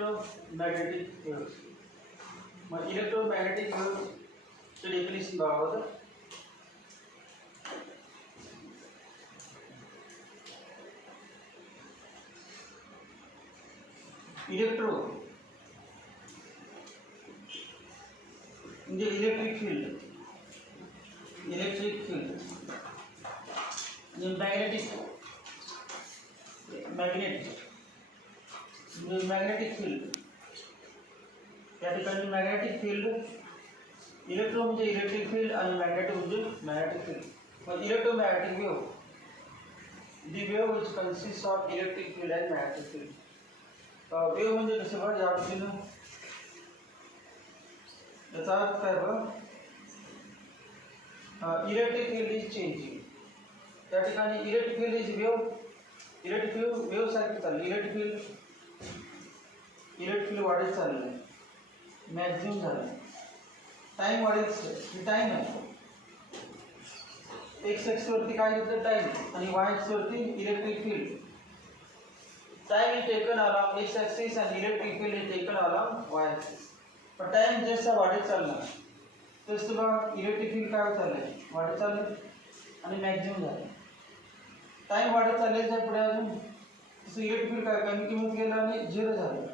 Electromagnetic waves. मग electromagnetic वेव्सचे definition बघावं. इलेक्ट्रो म्हणजे इलेक्ट्रिक फील्ड म्हणजे मॅग्नेटिक फील्ड. या ठिकाणी मॅग्नेटिक फील्ड, इलेक्ट्रो म्हणजे इलेक्ट्रिक फील्ड आणि मॅग्नेटिक म्हणजे मॅग्नेटिक फील्ड. पण electromagnetic wave, the wave which consist of electric field and magnetic field. Wave म्हणजे कसं बघा, या पद्धतीनं याचा अर्थ काय बघा, इलेक्ट्रिक फील्ड इज चेंजिंग. त्या ठिकाणी electric field is wave, electric wave सारखी चालली. इलेक्ट्रिक फील्ड वाढत चाललं आहे, मॅक्झिमम झालं. टाइम वाढेल, टाइम आहे. एक्स ॲक्सिसवरती काय घेतलं, टाइम, आणि वाय ॲक्सिसवरती electric field. Time is taken along X axis and electric field is taken along Y axis. पण टाइम जसा वाढत चालला तसं बघा इलेक्ट्रिक फील्ड काय चाललंय, वाढत चाललं आणि मॅक्झिमम झालं. टाइम वाढत चालले पुढे अजून तसं इलेक्ट्रिक फील्ड काय कमी किंमत गेलं आणि झिरो झालं.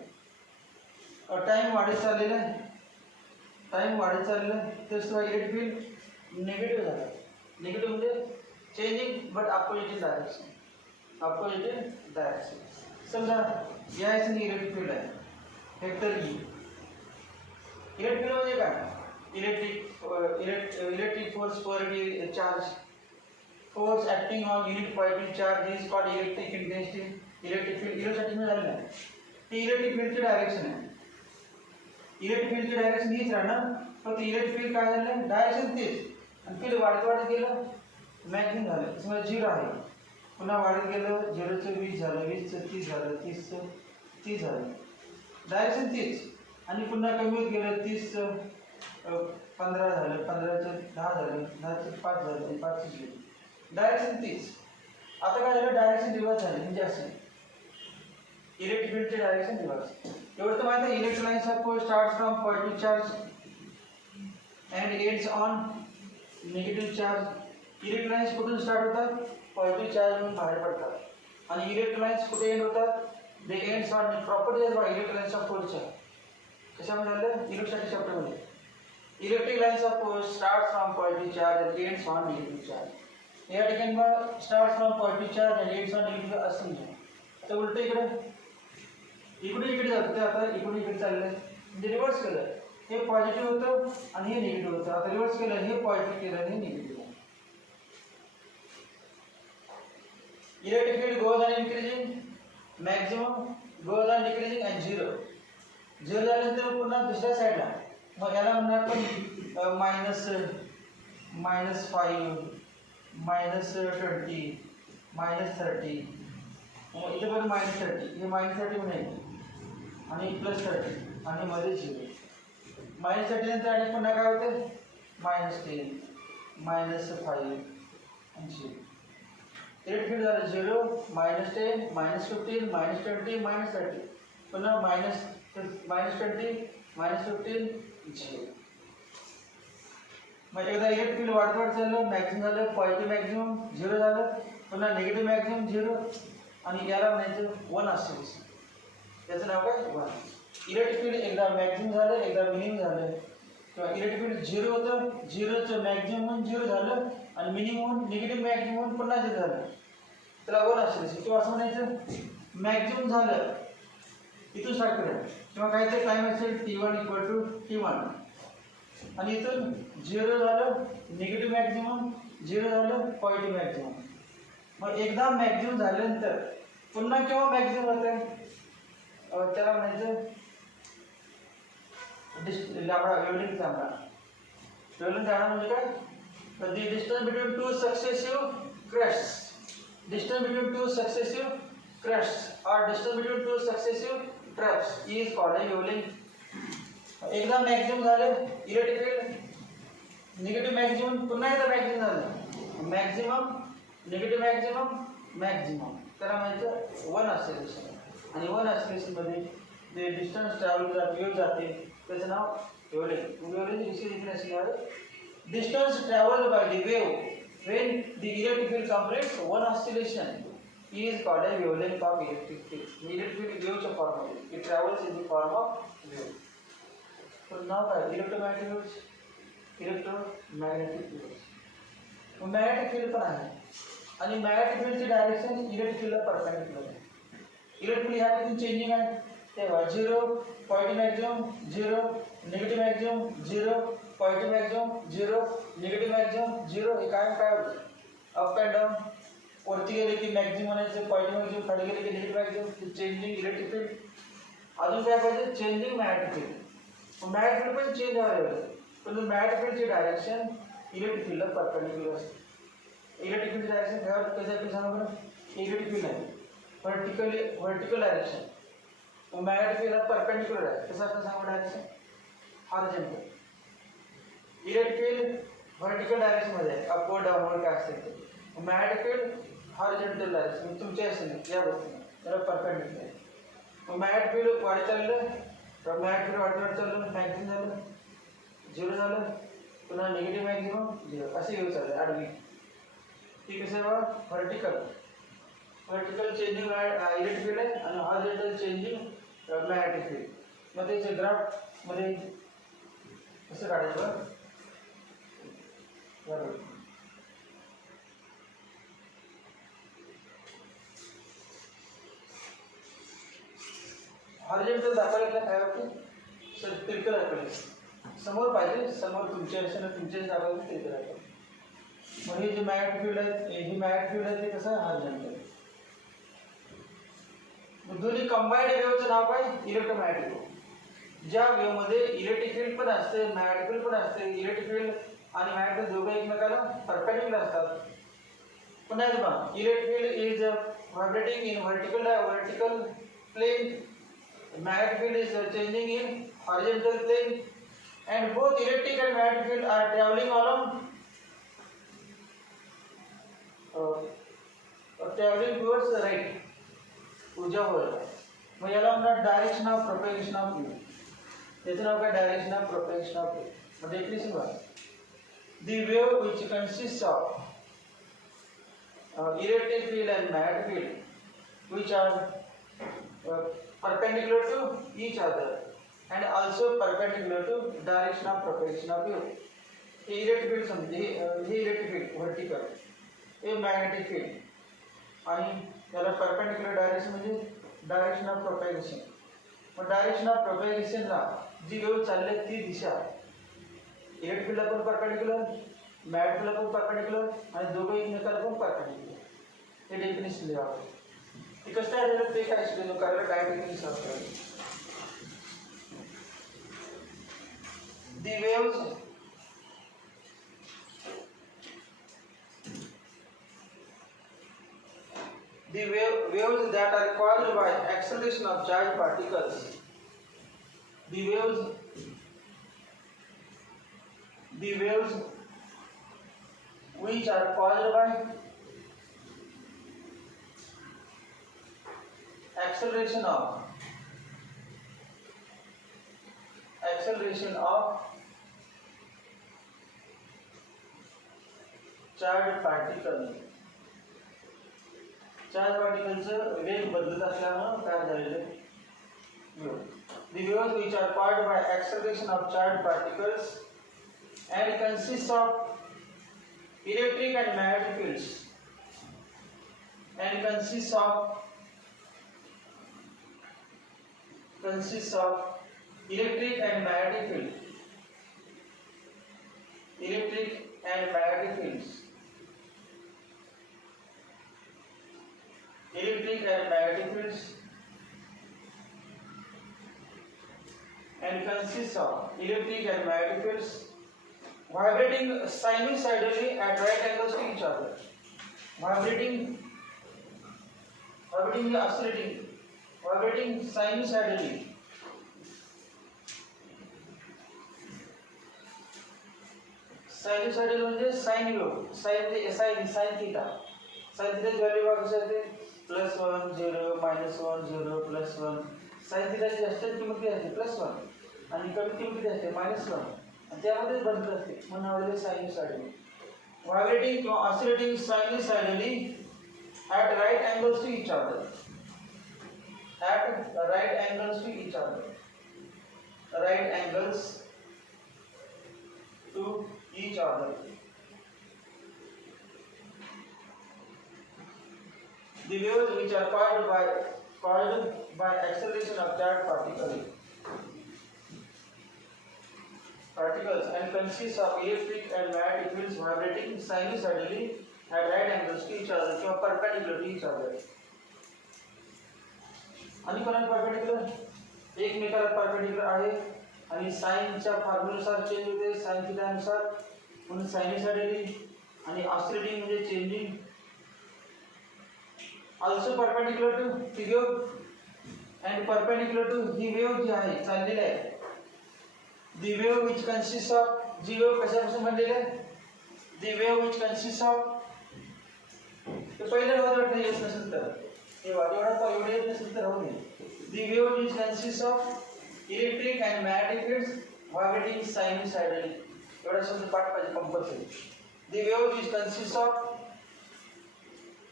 टाइम वाढत चाललेला आहे, टाइम वाढत चाललेला आहे तसं इलेक्ट्रिक फील्ड निगेटिव्ह झालं. निगेटिव्ह म्हणजे changing but opposite direction, opposite direction. समजा या याचं इलेक्ट्रिक फील्ड आहे, वेक्टर ई. इलेक्ट्रिक फील्ड म्हणजे काय, इलेक्ट्रिक फोर्स पर charge, force acting on unit point charge is called electric intensity. Electric field electric झालेलं आहे, ती इलेक्ट्रिक फील्डची डायरेक्शन आहे. इलेक्ट्रिक फील्डची डायरेक्शन हीच राहणार, फक्त इलेक्ट्रिक फील्ड काय झालं, डायरेक्शन तेच, आणि फील्ड वाढत गेलं, मॅक्झिमम झालं. समजा 0 आहे, पुन्हा वाढत गेलं, 0चं 20 झालं, 20चं 30 झालं, 30चं 30 झालं, डायरेक्शन तीच. आणि पुन्हा कमी होत गेलं, 30चं 15 झालं, 15चं 10 झालं, 10चं 5 झालं, 5चं 0, डायरेक्शन तीच. आता काय झालं, डायरेक्शन रिव्हर्स झाली. म्हणजे असं इलेक्ट्रिक फील्डचे डायरेक्शन रिव्हर्स. एवढं तर माहिती आहे, electric lines of force start from positive charge and ends on negative charge. Electric lines कुठून स्टार्ट होतात, पॉझिटिव्ह चार्ज म्हणून बाहेर पडतात, आणि इलेक्ट्रिक लाईन्स कुठे एंड होतात, they ends on properties by electric lines of फोर्सच्या. कशामध्ये झालं, इलेक्ट्रिक चॅप्टरमध्ये. Electric lines of force start from positive charge and ends on negative charge. या ठिकाणी मग start from positive charge and ends on negative असं म्हणजे. आता उलट इकडे जातं, ते आता इकडून इकडे चाललं, म्हणजे रिव्हर्स केलं. हे पॉझिटिव्ह होतं आणि हे निगेटिव्ह होतं. आता रिव्हर्स केलं, हे पॉझिटिव्ह केलं आणि हे negative. Electric field goes on increasing, maximum goes on decreasing and zero. Zero झाल्यानंतर पुन्हा दुसऱ्या साईडला, मग याला म्हणणार पण -5, -20, -30, मग इथे पण -30, हे -30 म्हणेल आणि +30 आणि मध्ये 0. -30 नंतर आणि पुन्हा काय होतं, -10, -5 आणि 0. इलेक्ट्रिक फील्ड झालं 0, -10, -15, -20, -30, पुन्हा -20, -15, 0. मग एकदा इलेक्ट्रिक फील्ड वाढत चाललं, मॅक्झिमम झालं, पॉझिटिव्ह मॅक्झिमम 0 झालं, पुन्हा निगेटिव्ह मॅक्झिमम 0, आणि याला म्हणायचं 1 असेल. त्याचं नाव काय, 1. इलेक्ट्रिक फील्ड एकदा मॅक्झिमम झालं, एकदा मिनिमम झालं, किंवा इलेक्ट्रिक फील्ड 0 होतं, 0चं मॅक्झिमम 0 झालं आणि मिनिमम निगेटिव्ह मॅक्झिमम पुन्हा 0 झालं, त्याला 1 असेल. किंवा असं म्हणायचं मॅक्झिमम झालं, इथून स्टार्ट करूया, किंवा काहीतरी टाईम असेल T1 = T1, आणि इथून 0 झालं, निगेटिव्ह मॅक्झिमम 0 झालं, पॉझिटिव्ह मॅक्झिमम. मग एकदा मॅक्झिमम झाल्यानंतर पुन्हा केव्हा मॅक्झिमम होतं, त्याला म्हणायचं वेव्हलेंथ लॅम्बडा. वेव्हलेंथ लॅम्बडा म्हणजे काय, तर the distance between two successive crests, distance between two successive crests और distance between two successive troughs is called a wavelength. एकदा मॅक्झिमम झालं इलेक्ट्रिक फील्ड, निगेटिव्ह मॅक्झिमम, पुन्हा एकदा मॅक्झिमम झालं, मॅक्झिमम निगेटिव्ह मॅक्झिमम, त्याला म्हणायचं 1 ऑसिलेशन. आणि 1 ऑसिलेशनमध्ये the distance traveled that wave जाते त्याचं नाव वेवलेंथ. वेवलेंथ इसकी definition है distance traveled by the wave when the electric field completes one oscillation is called a wavelength of electric field. Electric field wave चा form है, it travels in the form of wave. तो नाव काय electromagnetic waves, electromagnetic waves. Magnetic field पण आहे आणि magnetic फील्डची direction electric फील्डला perpendicular आहे. इलेक्ट्रिक फील्ड ह्या किती चेंजिंग आहे तेव्हा 0 positive maximum 0 negative maximum 0 positive maximum 0 negative maximum 0 हे काय होतं अप अँड डाऊन. वरती गेले की मॅक्सिमम म्हणायचं पॉझिटिव्ह मॅक्सिमम, खाली गेले की negative maximum. Changing electric field. अजून काय पाहिजे changing magnetic field. Magnetic field पण चेंज व्हायला पाहिजे पण मॅग्नेटिक फील्डची डायरेक्शन इलेक्ट्रिक फील्डला परपेंडिक्युलर असते. इलेक्ट्रिक फील्ड डायरेक्शन काय कसं सांगा बरं. इलेक्ट्रिक फील्ड आहे वर्टिकल डायरेक्शन, मॅग्नेटिक फील्डला परपेंडिक्युलर आहे. कसं असतं सांगा direction horizontal. Electric field vertical direction मध्ये आहे, अपवर्ड डाऊनवर्ड काय असेल ते. मॅग्नेटिक फील्ड हॉरिझॉन्टल डायरेक्शन तुमच्या असेल या गोष्टीने त्याला परपेंडिक्युलर आहे. मॅग्नेटिक फील्ड वाढत चाललं तर मॅग्नेटिक फील्ड वाढत चाललं मॅक्सिमम झालं 0 झालं पुन्हा निगेटिव्ह मॅक्सिमम 0 असे येऊ चालले आडवी. ती कसं आहे बघा वर्टिकल चेंजिंग इलेक्ट्रिक फील्ड आहे आणि हॉरिझॉन्टल चेंजिंग मॅग्नेटिक फील्ड. मग त्याचे ग्राफ मध्ये कसं काढायचं बरोबर. हॉरिझॉन्टल दाखवलं काय वाटतं सर तिरकं दाखवलं समोर पाहिजे समोर तुमच्या तुमच्या दाखवलं तिरकं दाखवलं. मग हे जे मॅग्नेटिक फील्ड आहे हे मॅग्नेटिक फील्ड आहे ते कसं हॉरिझॉन्टल. दोन्ही कंबाईंड वेव्हचं नाव काय इलेक्ट्रोमॅग्नेटिक वेव्ह. ज्या वेव्हमध्ये इलेक्ट्रिक फील्ड पण असते मॅग्नेटिक फील्ड पण असते. इलेक्ट्रिक फील्ड आणि मॅग्नेटिक फील्ड दोघे एकमेकाला परपेंडिक्युलर असतात. पुन्हा एकदा electric field is vibrating in vertical plane, magnetic field is changing in horizontal plane and both electric and magnetic field are traveling along traveling towards the right उजव्या वळला. मग याला म्हणतात direction of propagation of wave. त्याचं नाव काय direction of propagation of wave. मग डेफिनेशन बघा the wave which consists of electric field and magnetic field which are perpendicular to each other and also perpendicular to direction of propagation of wave. हे electric field समजते हे electric field vertical हे magnetic field आणि त्याला perpendicular direction म्हणजे direction of propagation. मग direction of प्रोपेगेशनला जी वेव्ह चालली ती दिशा इलेक्ट्रिक फील्डला पण परपेंडिक्युलर मॅग्नेटिक फील्डला पण परपेंडिक्युलर आणि दोघे एकमेकाला पण परपेंडिक्युलर. हे डेफिनेशन लिहावं. ते कसं आहे ते काय शिकलो करायला काय टेक्निक असतात. The waves that are caused by acceleration of charged particles. The waves which are caused by acceleration of charged particles. Charge पार्टिकलचं वेग बदलत असल्यामुळे काय झालेलं wave. The waves which are caused by acceleration of charged particles and consists of electric and magnetic fields and consists of electric and magnetic field. Electric and magnetic fields. Electric and magnetic fields and consists of electric and magnetic fields vibrating sinusoidally at right angles to each other. Vibrating oscillating, vibrating sinusoidally. Sinusoidal म्हणजे sine wave. Sign म्हणजे sine theta. Sign थीटाची व्हॅल्यू बघा कशी असते +1 0 -1 0 +1 साइन थिटाची जास्त किंमत किती असते +1 आणि कमी किंमत किती असते -1 आणि त्यामध्येच बनत असते म्हणून नावाले सायनुसायडल. वायब्रेटिंग किंवा ऑसिलेटिंग सायनुसायडली at right angles to each other. At right angles to each other. Right angles to each other. The waves which are caused by acceleration of charged particles and consist of electric and magnetic fields vibrating sinusoidally at right angles to each other किंवा perpendicular to each other. आणि कोणाला परपेंडिक्युलर एकमेकाला परपेंडिक्युलर आहे आणि साइनच्या फॉर्म्युल्यानुसार चेंज होते साइन थिटानुसार म्हणून सायनुसायडली आणि ऑसिलेटिंग म्हणजे changing. also perpendicular to the wave and perpendicular to the wave जी आहे चाललेली आहे. the wave which consists of जी wave कशापासून बनलेली आहे the wave which consists of ते पहिल्या वाक्यात येत नसेल तर हे वाक्यात एवढे येत नसेल तर राहू दे. the wave which consists of electric and magnetic fields vibrating sinusoidally एवढा शब्द पाठ पाहिजे compulsory. the wave which consists of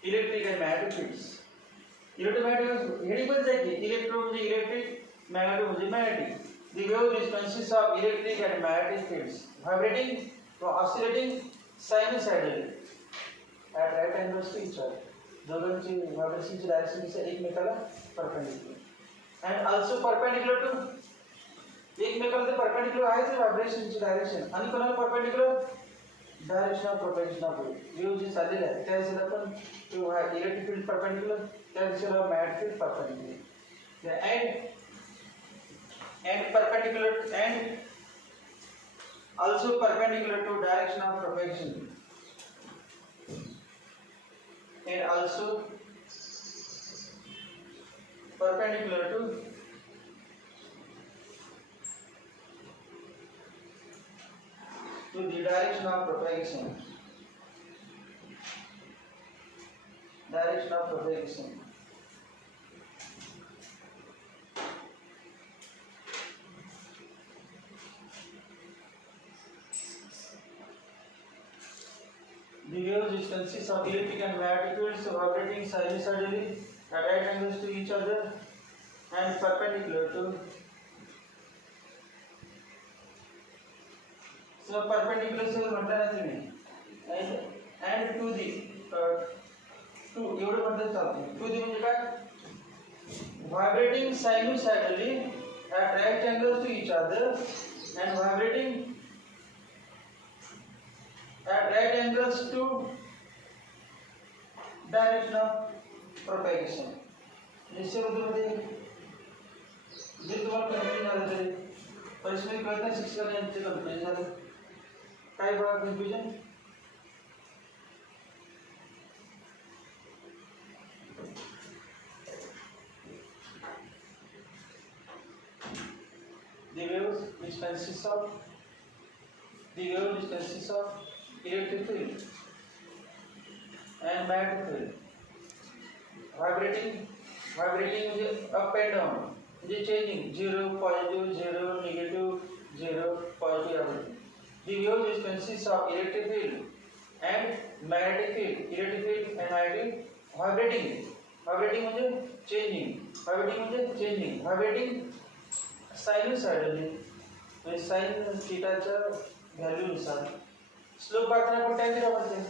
electric and magnetic fields. Electromagnetic heading पण जाईल की इलेक्ट्रो म्हणजे इलेक्ट्रिक मॅग्नेटिक म्हणजे magnetic. the wave which consists of electric and magnetic fields vibrating or oscillating sinusoidally at right angles to each other. दोघांची व्हायब्रेशनची डायरेक्शन एकमेकाला perpendicular and also perpendicular to एकमेकाला ते परपेंडिक्युलर आहे ते व्हायब्रेशनची डायरेक्शन आणि कोणाला perpendicular direction of propagation of wave जी चाललेली आहे त्या दिशेला पण इलेक्ट्रिक फील्ड परपेंडिक्युलर त्या दिशेला magnetic field perpendicular and perpendicular and also perpendicular to direction of propagation and also perpendicular to the direction of propagation. Direction of propagation. The waves which consist of electric and magnetic fields vibrating sinusoidally at right angles to each other and perpendicular to. So perpendicular से म्हणता ना तुम्ही and to the to एवढं म्हणता चालतं. to the म्हणजे काय vibrating sinusoidally at right angles to each other and vibrating at right angles to direction of propagation. जैसे मध्ये जे तुम्हाला कन्फ्युजन झालं तरी परिस्थिती कळत नाही शिक्षकांचे कन्फ्युजन झालं काय बघा confusion. The waves which consists of electric field and magnetic field vibrating म्हणजे up and down म्हणजे changing 0 positive 0 negative 0 positive everything. The wave which consists of electric field and magnetic field and magnetic vibrating म्हणजे changing vibrating sinusoidally म्हणजे sin थीटाच्या व्हॅल्यूनुसार स्लोप बातम्या आपण टाइम दिला पाहिजे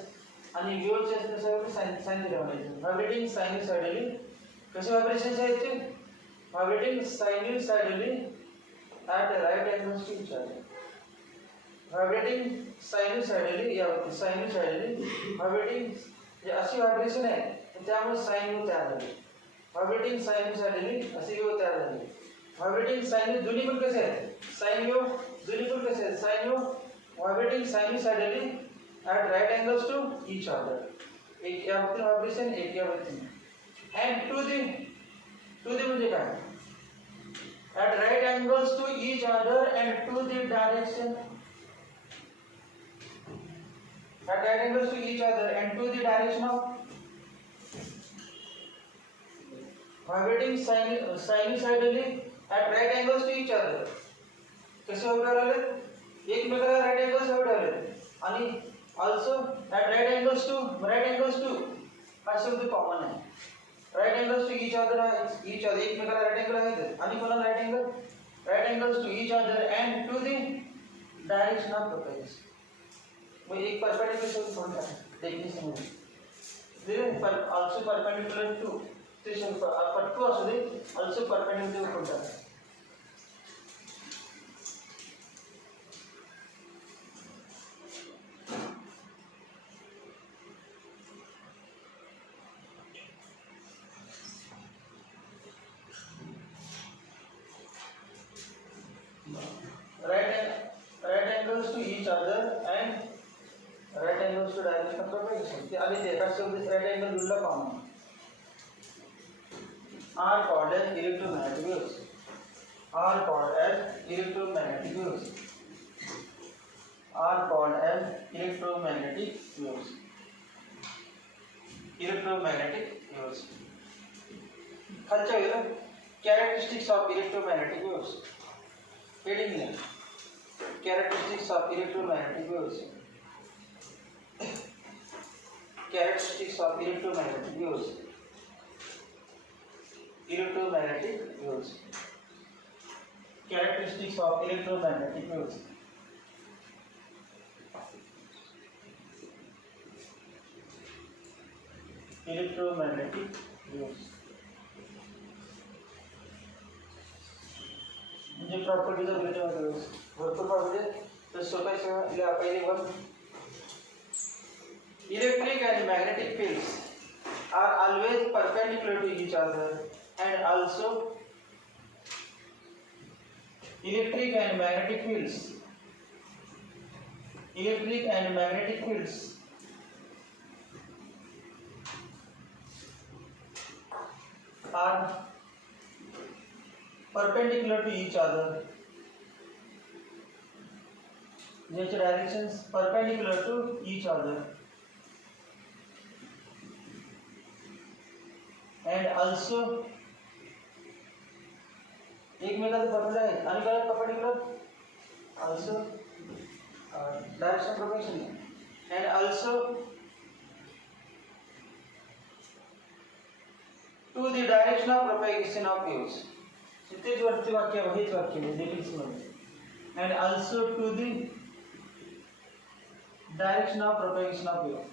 आणि वेव्हचे असण्यासाठी साइन दिला पाहिजे. व्हायब्रेटिंग सायनुसायडली कसे व्हायब्रेशन्स आहेत ते vibrating sinusoidally at right angles to each other. Vibrating sinusoidally यावरती सायनुसायडली व्हायब्रेटिंग जे अशी व्हायब्रेशन आहे त्यामुळे साइन वेव्ह तयार झाली. व्हायब्रेटिंग सायनुसायडली अशी वेव्ह तयार झाली. व्हायब्रेटिंग साइन दोन्ही पण कसे आहेत साइन वेव्ह दोन्ही पण कसे आहेत sine wave vibrating sinusoidally at right angles to each other. एक यावरती व्हायब्रेशन एक यावरती and to the म्हणजे काय at right angles to each other and to the direction at right angles to each other and to the direction of vibrating sinusoidally at right angles to each other. कसे उडाले एकमेकाला right angles उडाले आणि also at right angles to हा शब्द कॉमन आहे. right angles to each other एकमेकाला right angle आहेत आणि कोणाला right angles to each other and to the direction of propagation. मग एक perpendicular शब्द कोणता आहे definition मध्ये दिले also perpendicular to ते शब्द पट्टू असू दे also perpendicular कोणता आहे right angles to each other and right angles to direction of propagation. ते आले ते एकाच शब्द right angle जुळला common are called as electromagnetic waves. Are called as electromagnetic waves. Are called as electromagnetic waves. Electromagnetic waves. खालच्या वेळेला characteristics of electromagnetic waves. Heading there. Characteristics of electromagnetic waves. Characteristics of electromagnetic waves. Electromagnetic waves. Characteristics of electromagnetic waves. Electromagnetic waves. म्हणजे properties of electromagnetic waves भरपूर properties तर सोप्या पहिले one electric and magnetic fields are always perpendicular to each other and also electric and magnetic fields are perpendicular to each other. Their directions perpendicular to each other, and also एकमेकाला परपेंडिकुलर आहे आणि काय perpendicular also direction of propagation and also to the direction of propagation of waves. तेच वरती वाक्य हेच वाक्य डिटेल्स मध्ये and also to the direction of propagation of wave.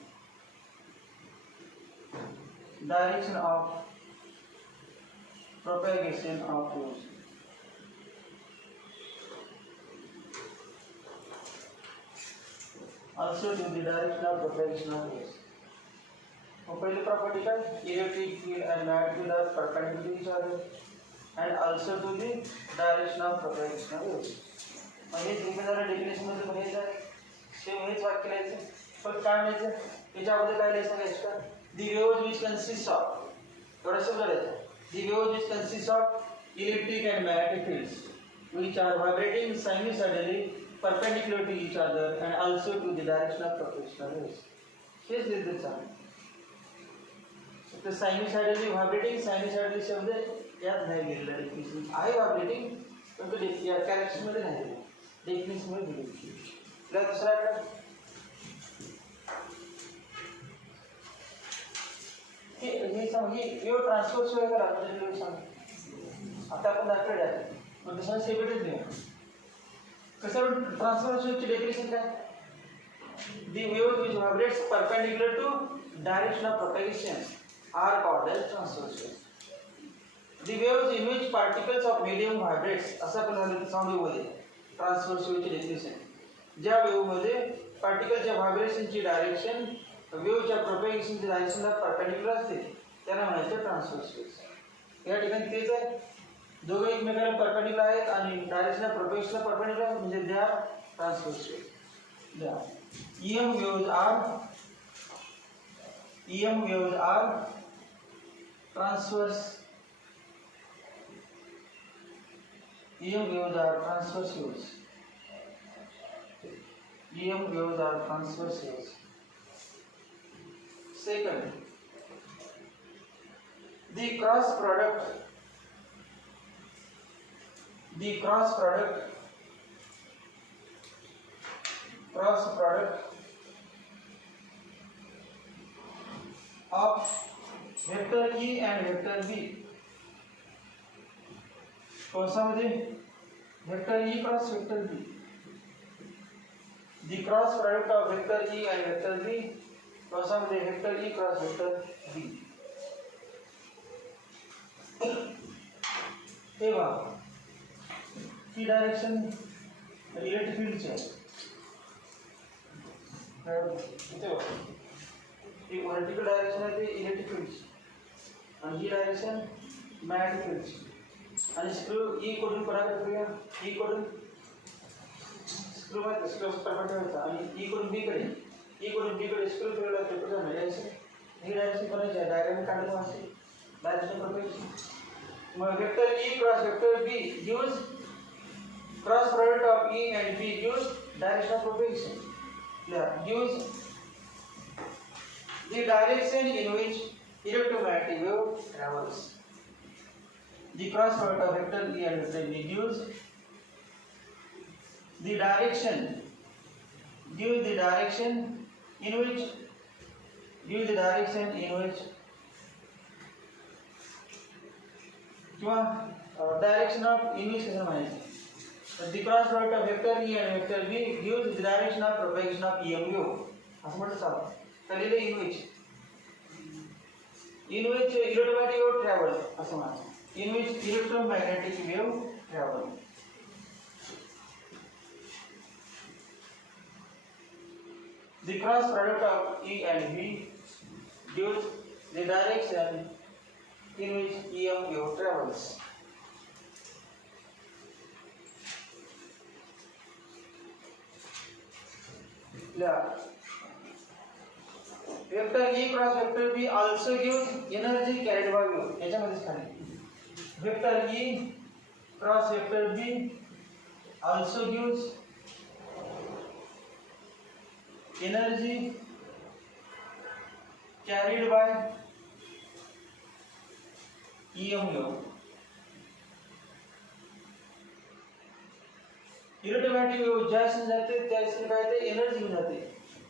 Direction of propagation of waves. Also to the direction of propagation of waves. पहली प्रॉपर्टी काय electric field and magnetic field are perpendicular to each other and also to the direction of propagation of waves. म्हणजे तुम्हाला डेफिनेशन मध्ये बघायचं सेम हेच वाक्य लिहायचं पण काय लिहायचं त्याच्यामध्ये काय लिहायचं एक्स्ट्रा दी वेव्स विच कन्सिस्ट ऑफ एवढं शब्द लिहायचं दी वेव्स विच consist of electric and magnetic fields which are vibrating sinusoidally perpendicular to each other and also to the direction of propagation of waves. हेच लिहायचं आहे तर सायनुसॉइडली व्हायब्रेटिंग सायनुसॉइडली शब्द यात नाही दिलेला डेफिनेशन आहे व्हायब्रेटिंग पण तो कॅरेक्टर मध्ये नाही दिला डेफिनेशन मध्ये दिली दुसरा हे सांग हे वेव्ह ट्रान्सफर शिवाय का लागतं सांग आता आपण दाखवले आहे मग दुसरा सेपरेटच घेऊ कसं ट्रान्सफर शिवायची डेफिनेशन काय the wave which vibrates perpendicular to direction of propagation are called as transverse waves. The waves in which particles of medium vibrates असा पण साऊंड वेव्ह मध्ये ट्रान्सव्हर्स वेव्हची डेफिनेशन ज्या वेव्ह मध्ये पार्टिकलच्या व्हायब्रेशनची डायरेक्शन वेव्हच्या प्रोपॅगेशनची डायरेक्शनला परपेंडिक्युलर असते त्याला म्हणायचं ट्रान्सव्हर्स वेव्स या ठिकाणी तेच आहे दोघे एकमेकांना परपेंडिक्युलर आहेत आणि डायरेक्शनला प्रोपॅगेशनला परपेंडिक्युलर म्हणजे they are transverse waves EM waves are transverse. EM waves are transverse waves. EM waves are transverse waves. Second, The cross product of vector E and vector B, कौन सा मध्ये vector E cross vector B, the cross product of vector E and vector B, कौन सा मध्ये vector E cross vector B. तेव्हा ही direction electric फील्डची आहे. तेव्हा ही वर्टिकल डायरेक्शन आहे ते इलेक्ट्रिक फील्डची आणि ही डायरेक्शन मॅग्नेटिक फील्डची. आणि स्क्रू ई कडून कोणाकडे करूया, ई कडून स्क्रू मध्ये स्क्रू ठेवायचा आणि ई कडून बी कडे स्क्रू फिरवला तर कुठे जाणार यायचं. ही डायरेक्शन कोणाची आहे, डायग्राम काढलं असेल डायरेक्शन प्रोपेक्शन. मग vector E cross vector B gives cross product of E and B gives direction of propagation. Gives the direction in which electromagnetic wave travels. The cross product of vector E and vector B gives the direction in which किंवा direction of इनविच कसं म्हणायचं. The cross product of vector E and vector B gives the direction of propagation of EM wave असं म्हटलं चालतं. तर लिहिले इनविच इलेक्ट्रोमॅग्नेटिक वेव्ह ट्रॅव्हल असं म्हणायचं. In which electromagnetic wave travel. The cross product of E and B gives the direction in which EM wave travels. Vector E cross vector B also gives energy carried by wave. याच्यामध्येच खाली vector E cross vector B also gives energy carried by EM wave. Electromagnetic wave ज्यासून जाते त्यासून काय ते energy घेऊन जाते.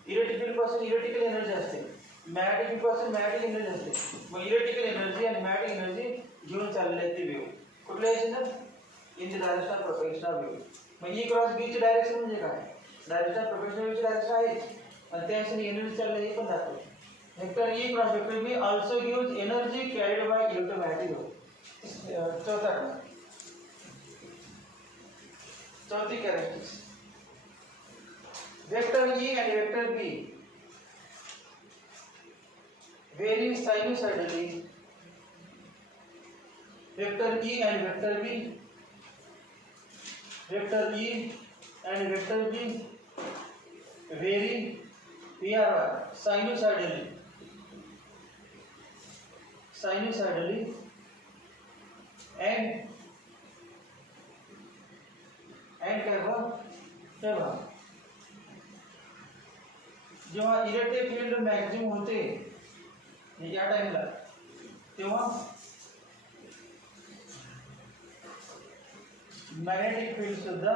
Electric field पासून इलेक्ट्रिकल एनर्जी असते, मॅग्नेटिक फील्ड पासून मॅग्नेटिक एनर्जी असते. मग इलेक्ट्रिकल एनर्जी आणि मॅग्नेटिक एनर्जी घेऊन चालले ते वेव्ह कुठल्या यायचे ना in the direction of propagation of wave. मग ई क्रॉस बी ची डायरेक्शन म्हणजे काय, डायरेक्शन ऑफ प्रोपेगेशन ऑफ वेव्हची डायरेक्शन आहे आणि त्या याने एनर्जी चालले हे पण दाखवतो. Vector E cross vector B also gives energy carried by electromagnetic wave. चौथी characteristics. Vector E and vector B vary sinusoidally. Vector E and vector B vary sinusoidally and काय तेव्हा जेव्हा इलेक्ट्रिक फील्ड मॅक्झिमम होते या टाइमला तेव्हा magnetic field सुद्धा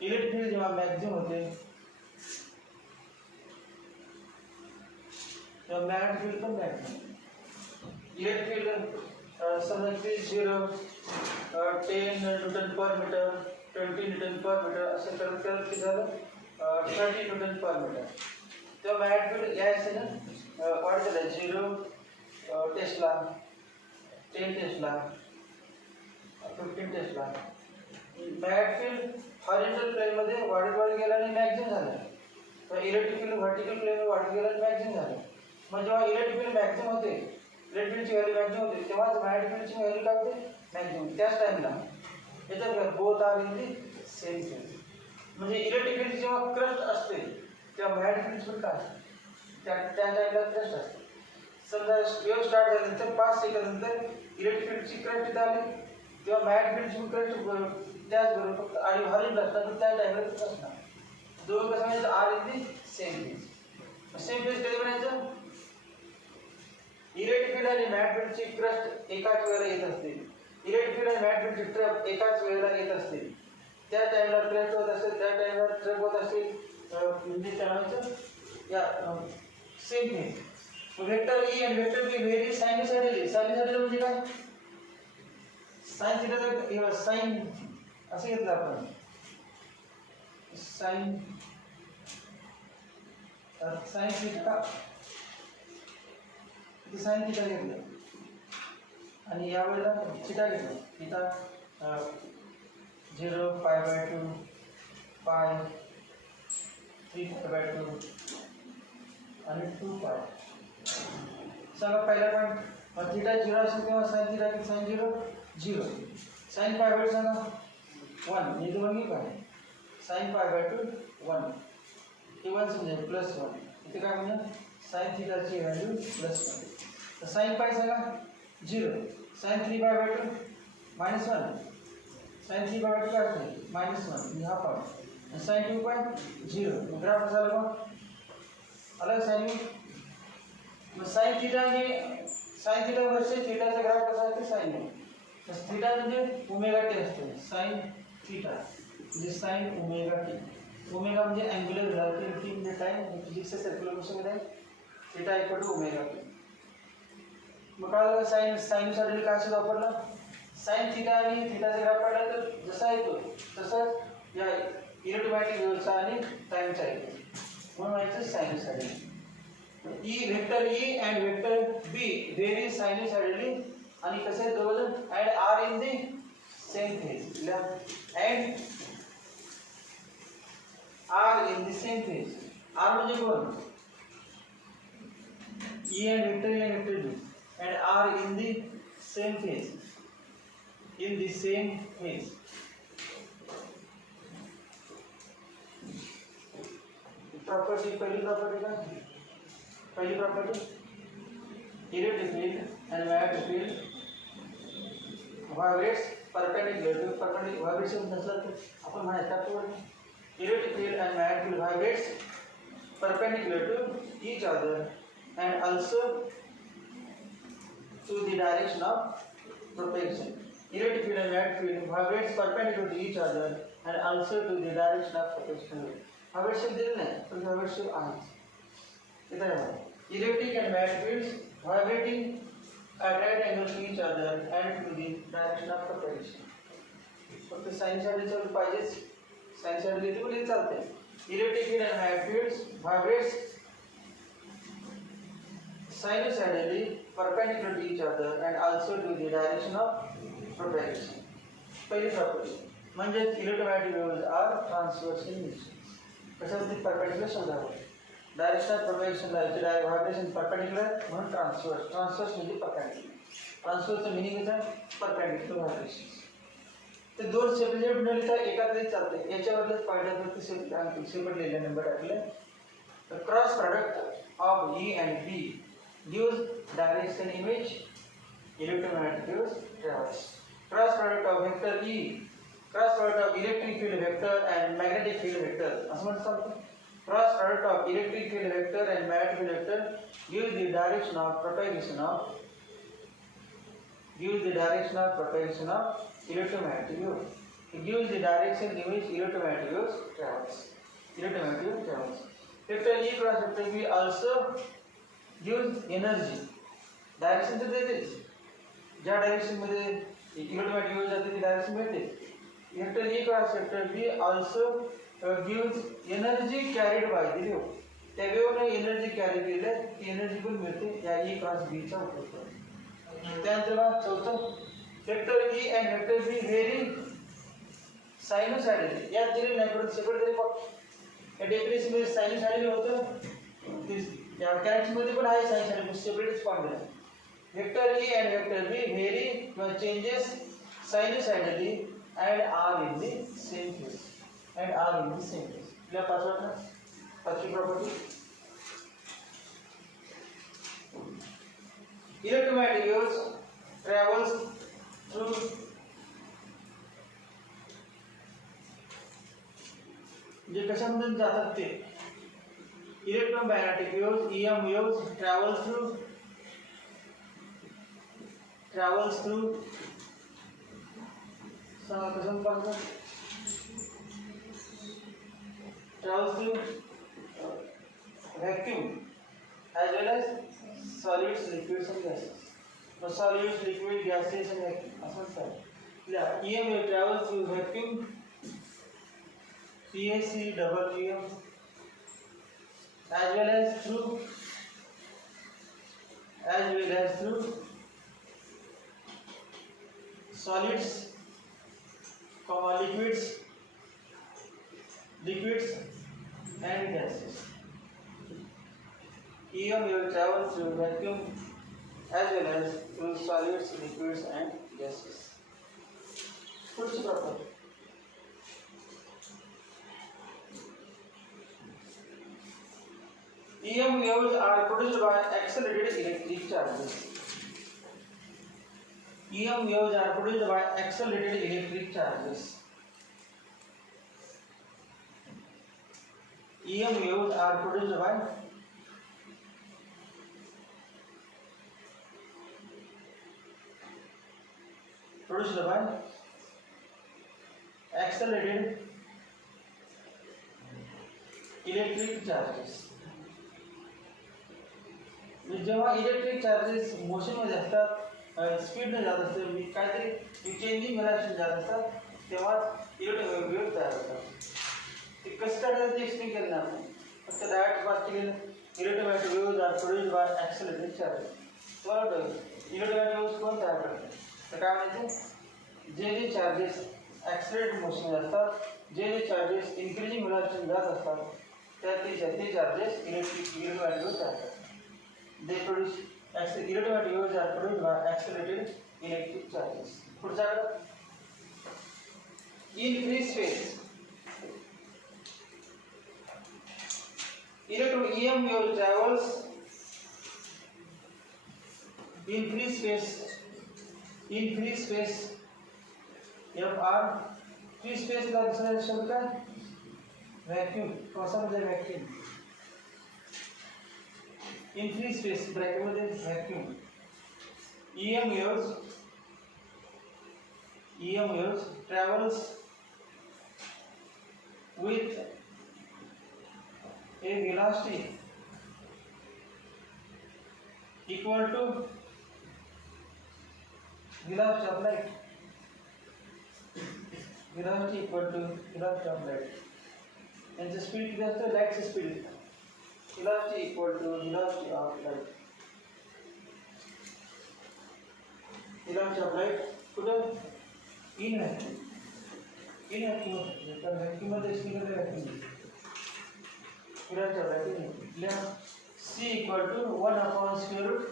electric field जेव्हा मॅक्झिमम होते तेव्हा मॅग्नेटिक फील्ड पण मॅक्झिमम. इलेक्ट्रिक फील्ड समजा 10 न्यूटन पर मीटर 20 न्यूटन पर मीटर असं करत किती झालं 30 न्यूटन पर मीटर. तेव्हा मॅग्नेटिक फील्ड यायचं ना वाढत झालं 0 tesla 10 tesla 15 tesla. Magnetic field horizontal plane मध्ये वाढत गेला आणि मॅक्झिमम झालं. तर इलेक्ट्रिक फील्ड व्हर्टिकल प्लेन वाढत गेला आणि मॅक्झिमम झालं. मग जेव्हा इलेक्ट्रिक फील्ड मॅक्झिमम होते इलेक्ट्रिक फील्डची व्हॅल्यू मॅक्झिमम होते तेव्हाच मॅग्नेटिक फील्डची व्हॅल्यू काय होते मॅक्झिमम. त्याच टाइमला याच्यात both are in the same field. म्हणजे इलेक्ट्रिक फील्ड जेव्हा क्रस्ट असते तेव्हा मॅग्नेटिक फील्ड पण काय असते त्या टाइमला क्रस्ट असते. समजा वेव्ह स्टार्ट झाल्यानंतर 5 सेकंद नंतर इलेक्ट्रिक फील्डची क्रस्ट इथं आली तेव्हा मॅग्नेटिक फील्डची क्रस्ट त्याचबरोबर फक्त आणि हॉरिझॉन्टल असतात तर त्या टाइमला कसं असणार दोन कसं म्हणजे are in the same field. Same field कधी बनायचं इलेक्ट्रिक फील्ड आणि मॅग्नेटिक फील्डची क्रस्ट एकाच वेळेला येत असते. इलेक्ट्रिक फील्ड आणि मॅग्नेटिक फील्डची ट्रप एकाच वेळेला येत असते. त्या टाइमला क्रस्ट होत असेल, त्या टाइमला ट्रप होत असेल, म्हणजे त्यानंतर या सेम थिंग. वेक्टर ई आणि वेक्टर बी व्हेरी सायनुसायडली. सायनुसायडल म्हणजे काय? साइन थिटा साइन असं घेतलं आपण. साइन थिटा इथे साइन थिटा घेतलं आणि या वेळेला थिटा घेतलं. थिटा 0 π/2 पाय 3 π/2 आणि 2 पाय. सांगा पहिला पॉईंट थिटा 0 असेल तेव्हा साइन थिटा किती? साइन 0 0. साइन π/2 सांगा 1. हे दोन्ही काय? साइन π/2 1. हे 1 म्हणजे +1. इथे काय म्हणजे साइन थिटाची व्हॅल्यू +1. तर साइन पाय सांगा 0. साइन 3 π/2 -1. साइन 3 π/2 काय होते? -1 म्हणजे हा पॉईंट. आणि साइन 2 पाय 0. ग्राफ कसा आला मग? आला साइन. मग साइन थिटा हे साइन थिटा वर्सेस थिटाचा ग्राफ कसा आहे ते साइन आहे. तर थिटा म्हणजे ओमेगा टी असते. साइन थिटा म्हणजे साइन ओमेगा टी. ओमेगा म्हणजे अँग्युलर व्हेलॉसिटी, टी म्हणजे टाइम, फिजिक्सच्या सर्क्युलर मोशनमध्ये आहे. Theta equal to omega T. मग काय सायनुसायडल काय असं वापरलं? साइन थिटा आणि थिटाचा ग्राफ काढला तर जसा येतो तसंच या इलेक्ट्रोमॅग्नेटिक वेव्हचा आणि टाइमचा येतो. म्हणून म्हणायचं sinusoidal. E vector E and vector B very sinusoidally आणि कसे दोन and are in the same phase. And are in the same phase. Are म्हणजे कोण? E and vector E and vector B and are in the same phase. in the same phase. Property पहली property का? पहली property electric field and magnetic field vibrates perpendicular to perpendicular vibration नसलं तर आपण म्हणायचं त्याप्रमाणे electric field and magnetic field vibrates perpendicular to each other and also to the direction of propagation. Electric field and magnetic field vibrates perpendicular to each other and also to the direction of propagation. Vibration दिलं नाही पण vibration आहे. इथे आहे. Electric and magnetic fields vibrating at right angles to each other and to the direction of propagation. फक्त सायनुसायडल पाहिजेच. सायनुसायडल इथे पण चालते. Electric field and magnetic fields vibrates sinusoidally perpendicular to each other and also to the direction of propagation. पहिली property म्हणजे electromagnetic waves are transverse in nature. कशामध्ये? Perpendicular शोधावं. Direction of प्रोपॅगेशनला याचे व्हायब्रेशन परपेंडिक्युलर म्हणून ट्रान्सव्हर्स. ट्रान्सव्हर्स म्हणजे perpendicular. ट्रान्सव्हर्सचं meaning काय? Perpendicular vibration. ते दोन सेपरेट बनवले तर एका तरी चालते. याच्यावरच पाहिल्यावरती सेपरेट लिहिलेले नंबर टाकले. The cross product of E and B gives direction in which electromagnetic waves travels. Cross product of vector E, cross product of electric field vector and magnetic field vector. असं म्हणतात. Cross product of electric field vector and magnetic field vector gives the direction of propagation of electromagnetic waves. It gives the direction in which electromagnetic waves travels. Electromagnetic wave travels. Vector E cross vector B also gives energy. Direction तर देतेच. ज्या डायरेक्शन मध्ये electromagnetic wave जाते ती डायरेक्शन मिळते. Vector E cross vector B also gives energy carried by the wave. त्या वेव्हने energy carry केली ती एनर्जी पण मिळते या E क्रॉस B चा उपयोग करून. त्यानंतर चौथं vector E and vector B very sinusoidal. या दिले नाही पण सेपरेट तरी या डेफिनेशन मध्ये सायनुसायडल होतं. या कॅरेक्टर मध्ये पण आहे सायनुसायडल सेपरेटच पॉइंट आहे. Vector E and vector B vary changes sinusoidally and are in the same phase. आपल्या पाचवी property electromagnetic waves travels through जे कशामधून जातात ते electromagnetic waves EM waves travel through travels through some travels through vacuum as well as solids, liquids and gases. No solids, liquid, gases and vacuum. Yeah, EM will travel through vacuum, PAC double EM, as well as through solids, liquids and gases. EM will travel through vacuum as well as through solids, liquids and gases. पुढची proper EM waves are produced by accelerated electric charges. EM waves are produced by accelerated electric charges. EM waves are produced by accelerated electric charges. जेव्हा electric charges motion मध्ये असतात, स्पीड ने जात असते, काहीतरी changing velocity जात असतात, तेव्हा इलेक्ट्रिक वेव्ह तयार होतात. ते कसं करायचं ते एक्सप्लेन केलं नाही आपण, फक्त डायरेक्ट पास केलेलं. Electric waves are produced by accelerated charges. तुम्हाला इलेक्ट्रिक वेव्हज कोण तयार करतात? तर काय म्हणायचं, जे चार्जेस ॲक्सेलरेट मोशन असतात, जे चार्जेस इन्क्रीजिंग व्हेलॉसिटी जात असतात, ते चार्जेस इलेक्ट्रिक वेव्ह तयार करतात. They produce electromagnetic waves are produced by accelerated electric charges. पुढचा in free space EM wave travels in free space FR free space का दूसरा शब्द क्या है? वैक्यूम. कौन सा मतलब vacuum? In free space bracket मध्ये vacuum. EM waves travels with a velocity equal to velocity of light. Velocity equal to velocity of light. And the speed किती असतो? Light speed. Velocity equal to velocity of light. Velocity of light कुठं? In vacuum. तर vacuum मध्ये स्पीड मध्ये vacuum. Velocity of light C equal to 1 upon square root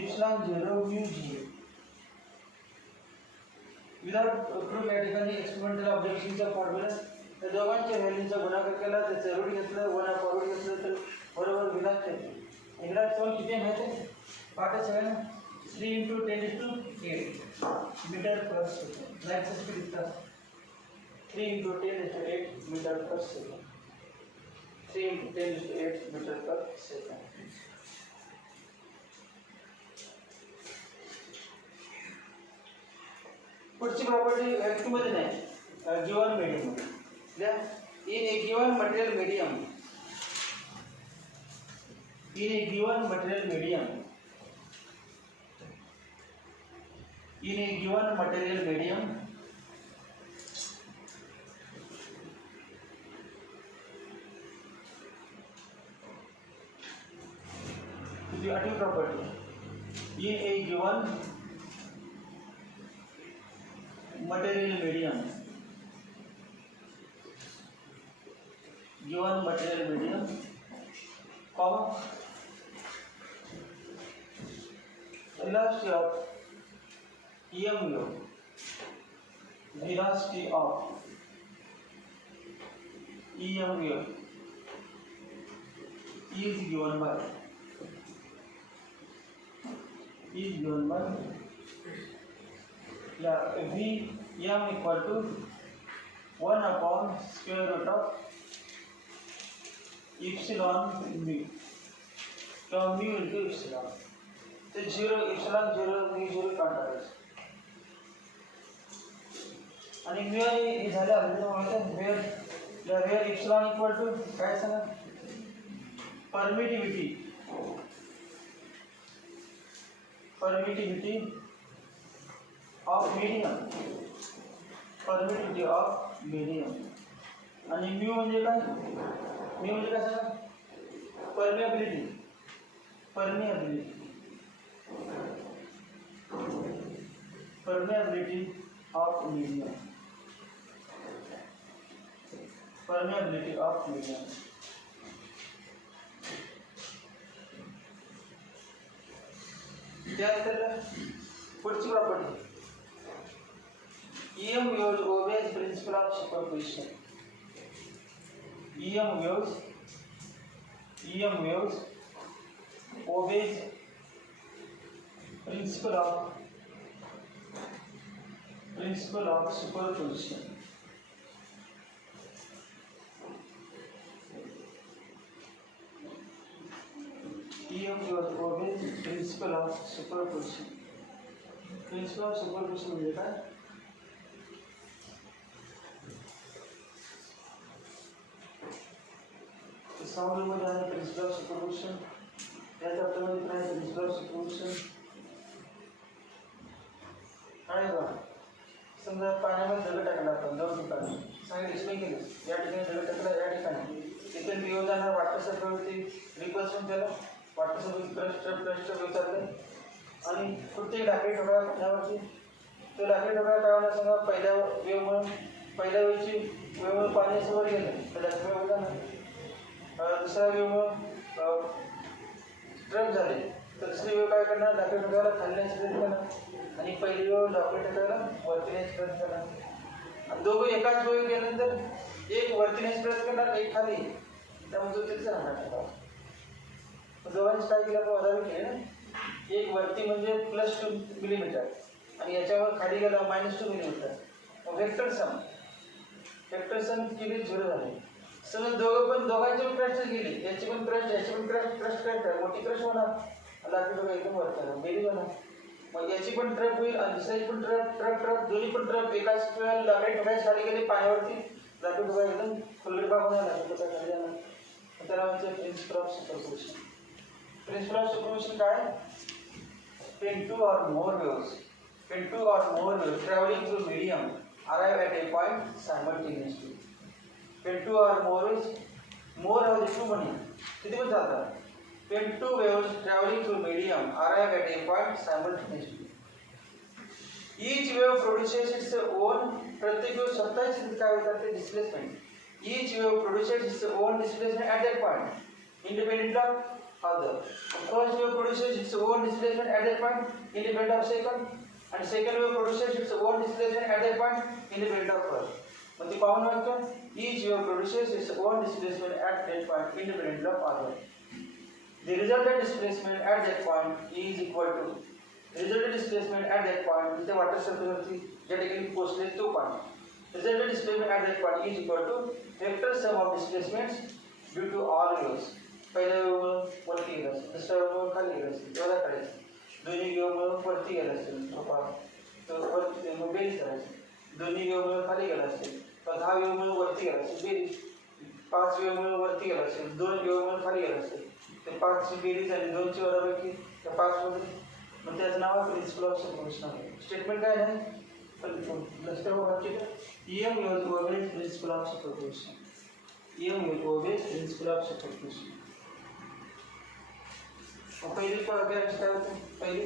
epsilon 0 mu g. Without proof या ठिकाणी experimental observation चा फॉर्म्युला त्या दोघांच्या व्हॅल्यूचा गुणाकार केला, त्याचं रूट घेतलं, 1 फॉरवर्ड घेतलं तर बरोबर विलास येते. विलास कोण किती माहिती आहे? पाठ सगळ्यांना 3 × 10⁸ मीटर पर सेकंड. लाईटचा स्पीड इतका 3 × 10⁸ मीटर पर सेकंड. 3 × 10⁸ मीटर पर सेकंड. पुढची प्रॉपर्टी व्हॅक्यूम मध्ये नाही, गिवन मीडियम मध्ये. In a given material medium, the active property. In a given material medium, comma, velocity of EM wave, velocity of EM wave is given by Vm equal to 1 upon square root of epsilon mu. So mu into epsilon. ते 0 इप्सिलॉन 0 म्यू 0 काढून टाकायचं आणि म्यू आणि हे झालं wear epsilon equal to काय सांगा permittivity of medium आणि म्यू म्हणजे काय सांगा परमिएबिलिटी ऑफ मीडियम त्यानंतर पुढची property EM waves obeys principle of superposition. EM waves obeys principle of superposition. EM waves obeys principle of superposition. Principle of superposition म्हणजे काय? साउंड मध्ये आहे प्रिन्सिपल ऑफ सुपरपोजिशन या चॅप्टर मध्ये काय प्रिन्सिपल ऑफ सुपरपोजिशन आहे बघा समजा पाण्यामध्ये दगड टाकला आपण दोन ठिकाणी सांगितलं एक्सप्लेन केलं या ठिकाणी दगड टाकला या ठिकाणी तिथे वियोग जाणार वाटतं प्रवृत्ती रिपल्शन केलं वाटतं प्रश्न विचारलं आणि कुठे डाके ठोका यावरती तो डाके ठोका काय होणार सांगा पहिल्या वेळची वेळमुळे पाणी असं वर गेलं तर डाके वेळ जाणार दुसरा वेळमुळे ट्रप झाले तर दुसरी वेळ काय करणार डाके ठोकायला खालण्याची प्रयत्न करणार आणि पहिली वेळ डाके ठोकायला वरतीण्याची प्रयत्न करणार आणि दोघं एकाच वेळी गेल्यानंतर एक वरतीण्याची प्रयत्न करणार एक खाली त्यामुळे तो तिथे राहणार दोघांनी काय केलं आपण वजावी केली ना एक वरती म्हणजे +2 मिलीमीटर आणि याच्यावर खाली गेला -2 मिलीमीटर वेक्टर सम केली 0 झाले समज दोघांचे पण क्रस्ट गेली याची पण क्रस्ट मोठी क्रस्ट होणार लाकडी डोका एकदम वर करा बेरीज होणार मग याची पण ट्रप होईल आणि दुसऱ्याची पण ट्रप दोन्ही पण ट्रप एकाच वेळेला लाकडी डोक्याच्या खाली गेली पाण्यावरती लाकडी डोका एकदम फुलगडबाग होणार लाकडी डोका खाली जाणार त्याला म्हणजे प्रिन्सिपल ऑफ सुपरपोजिशन काय when two or more waves traveling through medium arrive at a point simultaneously. When two or more waves, more of the two money. किती पण चालतात. When two waves traveling through medium arrive at a point simultaneously. Each wave produces its own प्रत्येक वेव स्वतःच काय करते displacement. Each wave produces its own displacement at that point, independent of other. The first wave produces its own displacement at that point, independent of second, and second wave produces its own displacement at that point, independent of first. But the common factor, each wave produces its own displacement at that point, independent of other. The resultant displacement at that point is equal to resultant displacement at that point with the water surface ज्या ठिकाणी पोहोचले तो point. Resultant displacement at that point is equal to vector sum of displacements due to all waves. पहिल्या वेळेमुळे वरती गेलं असेल दुसऱ्या वेळेमुळे खाली गेलं असेल एवढा काढायचं दोन्ही वेळेमुळे वरती गेलं असेल तर वरती बेरीज करायची दोन्ही वेळेमुळे खाली गेलं असेल तर 10 वेळेमुळे वरती गेलं असेल बेरीज 5 वेळेमुळे वरती गेलं असेल 2 वेळेमुळे खाली गेलं असेल ते 5 ची बेरीज आणि 2 ची वजाबाकी त्या 5 मध्ये मग त्याचं नाव आहे प्रिन्सिपल ऑफ सुपरपोजिशन आहे स्टेटमेंट काय आहे पण लक्षात ठेवा EM waves obeys principle of superposition. EM waves obeys principle of superposition. पहिली अभ्यास काय होते पहिली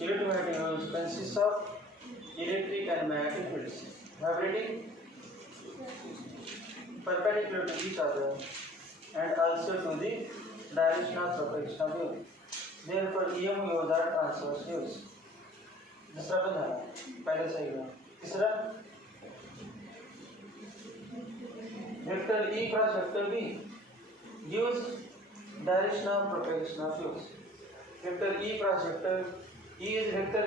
electromagnetic waves consist of electric and magnetic fields vibrating perpendicular to each other and also to the direction of propagation of wave. Therefore, EM waves are transverse waves. दूसरा पण झाला पहिल्या साईडला तिसरा vector E cross vector B gives direction of propagation of waves. Vector E cross vector E is vector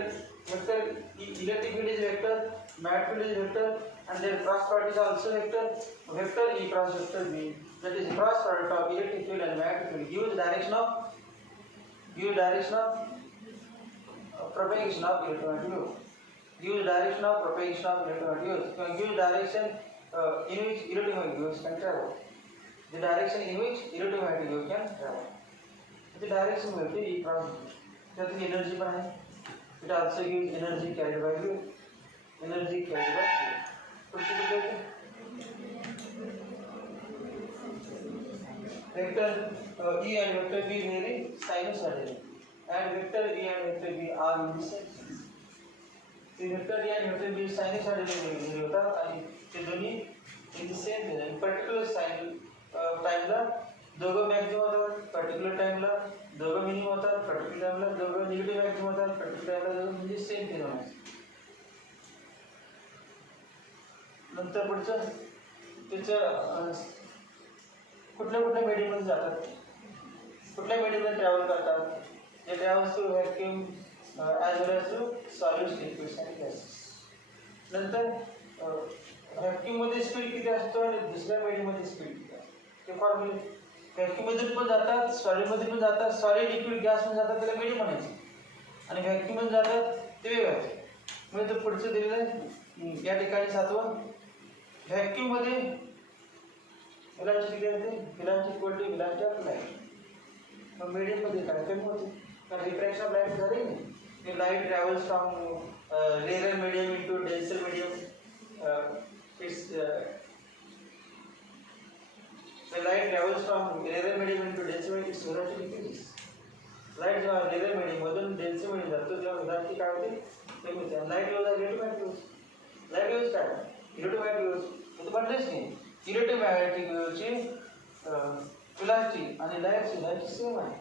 electric field is vector, magnetic field is vector, and their cross product is also vector. Vector E cross vector B that is cross product of electric field and magnetic field gives direction of propagation of electromagnetic wave. Gives direction of propagation of electromagnetic waves. Gives direction in which electromagnetic waves can travel. The direction in which electromagnetic wave can travel. The direction will be cross. That is energy behind. It also gives energy carried by wave. Energy carried by wave. Vector E and vector B vary sinusoidally, and vector E and vector B are in the same. The vector E and vector B sinusoidally vary होतात आणि ते दोन्ही in the same phase. In particular time ला दोघं मॅक्सिमम होतात, particular time ला दोघं मिनिमम होतात, particular time ला दोघं negative maximum होतात, पर्टिक्युलर टाइम ला दोघं म्हणजे सेम फेज होणार. नंतर पुढचं त्याचं कुठल्या मीडियममध्ये जातात, कुठल्या मीडियममध्ये ट्रॅव्हल करतात. ते travels through vacuum as well as through solids, liquids आणि गॅसेस. नंतर व्हॅक्यूममध्ये स्पीड किती असतो आणि दुसऱ्या मीडियममध्ये स्पीड किती असतो ते फॉर्म्युले. व्हॅक्यूममधून पण जातात, सॉलिडमध्ये पण जातात, सॉलिड लिक्विड गॅसमध्ये जातात त्याला मीडियम म्हणायचं, आणि व्हॅक्यूममध्ये जातात ते वेगळं. म्हणजे पुढचं दिलेलं आहे या ठिकाणी 7वं. व्हॅक्यूममध्ये व्हेलॉसिटी किती असते, velocity equal to velocity of light. मग मीडियममध्ये काय कमी होते कारण रिफ्रॅक्शन ऑफ लाईट झाली नाही. Light travels from rare medium into denser medium. It's the light travels from rarer medium into denser medium, its velocity increases. Light जेव्हा rarer medium मधून denser medium जातो तेव्हा velocity काय होते कमी होते. Light wave electromagnetic wave. Light wave काय electromagnetic wave तर बनलेच नाही. इलेक्ट्रोमॅग्नेटिक वेव्हची velocity आणि लाईटची सेम आहे.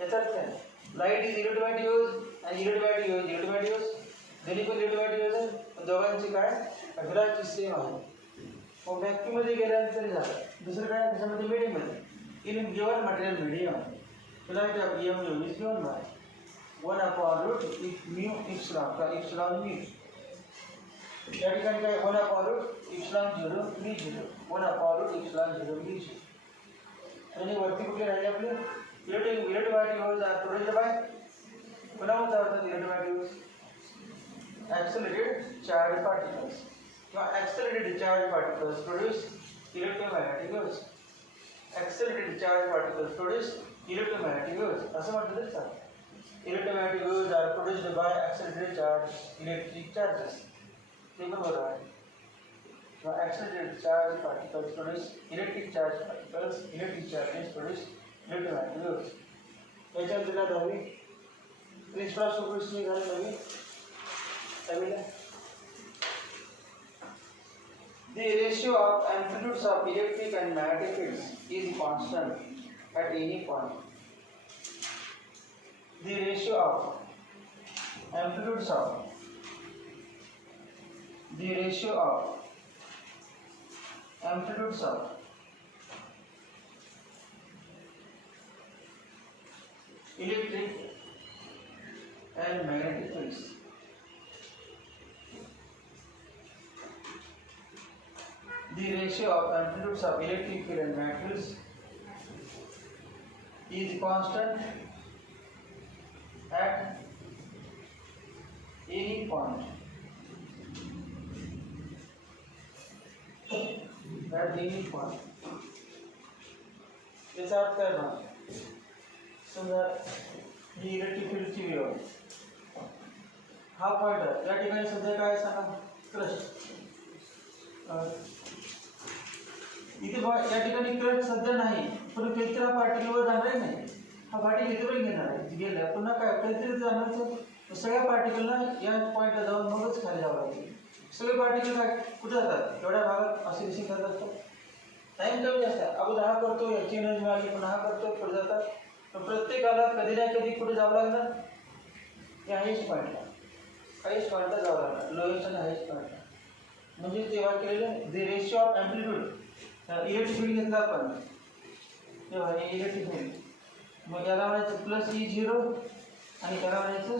याचा अर्थ काय, लाईट इज इलेक्ट्रोमॅग्नेटिक वेव्ह आणि इलेक्ट्रोमॅग्नेटिक वेव्ह दोन्ही पण इलेक्ट्रोमॅग्नेटिक वेव्ह आहे. दोघांची काय velocity सेम आहे. मग व्हॅक्यूममध्ये गेल्यानंतर झालं दुसरं काय त्याच्यामध्ये मीडियममध्ये in given material medium velocity of EM is given by 1 upon root mu epsilon का epsilon mu. या ठिकाणी काय 1 upon root epsilon 0 mu 0 1 upon root epsilon 0 mu 0. आणि वरती कुठे राहिले आपले electromagnetic waves are produced by कोणामध्ये होतात electromagnetic waves accelerated charge particles किंवा accelerated charged particles produce electromagnetic waves. Accelerated charged particles produce electromagnetic waves. असं म्हटलं तरी चालेल. Electromagnetic waves are produced by accelerated charged electric charges. ते पण बरोबर आहे. Accelerated charged particles produce electric charged particles. Electric charges produce electromagnetic waves. याच्यात दिला 10वी प्रिन्सिपल ऑफ सुपरपोजिशन झाली 9वी. The ratio of amplitudes of electric and magnetic fields is constant at any point. The ratio of amplitudes of electric and magnetic fields the ratio of amplitudes of electric field and magnetic fields is constant at any point. At any point. याचा अर्थ काय ना समजा ही इलेक्ट्रिक फील्डची वेव्ह हा पॉइंट आहे. या ठिकाणी सध्या काय सांगा क्रस्ट इथे या ठिकाणी करंट सध्या नाही पण काहीतरी पार्टिकलवर जाणार नाही. हा पार्टिकल इथे पण घेणार आहे गेल्या पुन्हा काय काहीतरी जाणार सगळ्या पार्टिकलला या पॉईंटला जाऊन मगच खाली जावं लागेल. सगळे पार्टिकल काय कुठे जातात एवढ्या भागात असे रिसिंग करत असतात. टाईम कमी असतात अगोदर हा करतो याची एनर्जी मागली पण हा करतो पुढे जातात. पण प्रत्येकाला कधी ना कधी कुठे जावं लागणार या हायेस्ट पॉईंटला जावं लागणार लोएस्ट आणि हायेस्ट पॉईंटला. म्हणजे तेव्हा केलेलं the ratio of amplitude electric field घेतला आपण तेव्हा हे इलेक्ट्रिक फील्ड मग याला म्हणायचं +E0 आणि याला म्हणायचं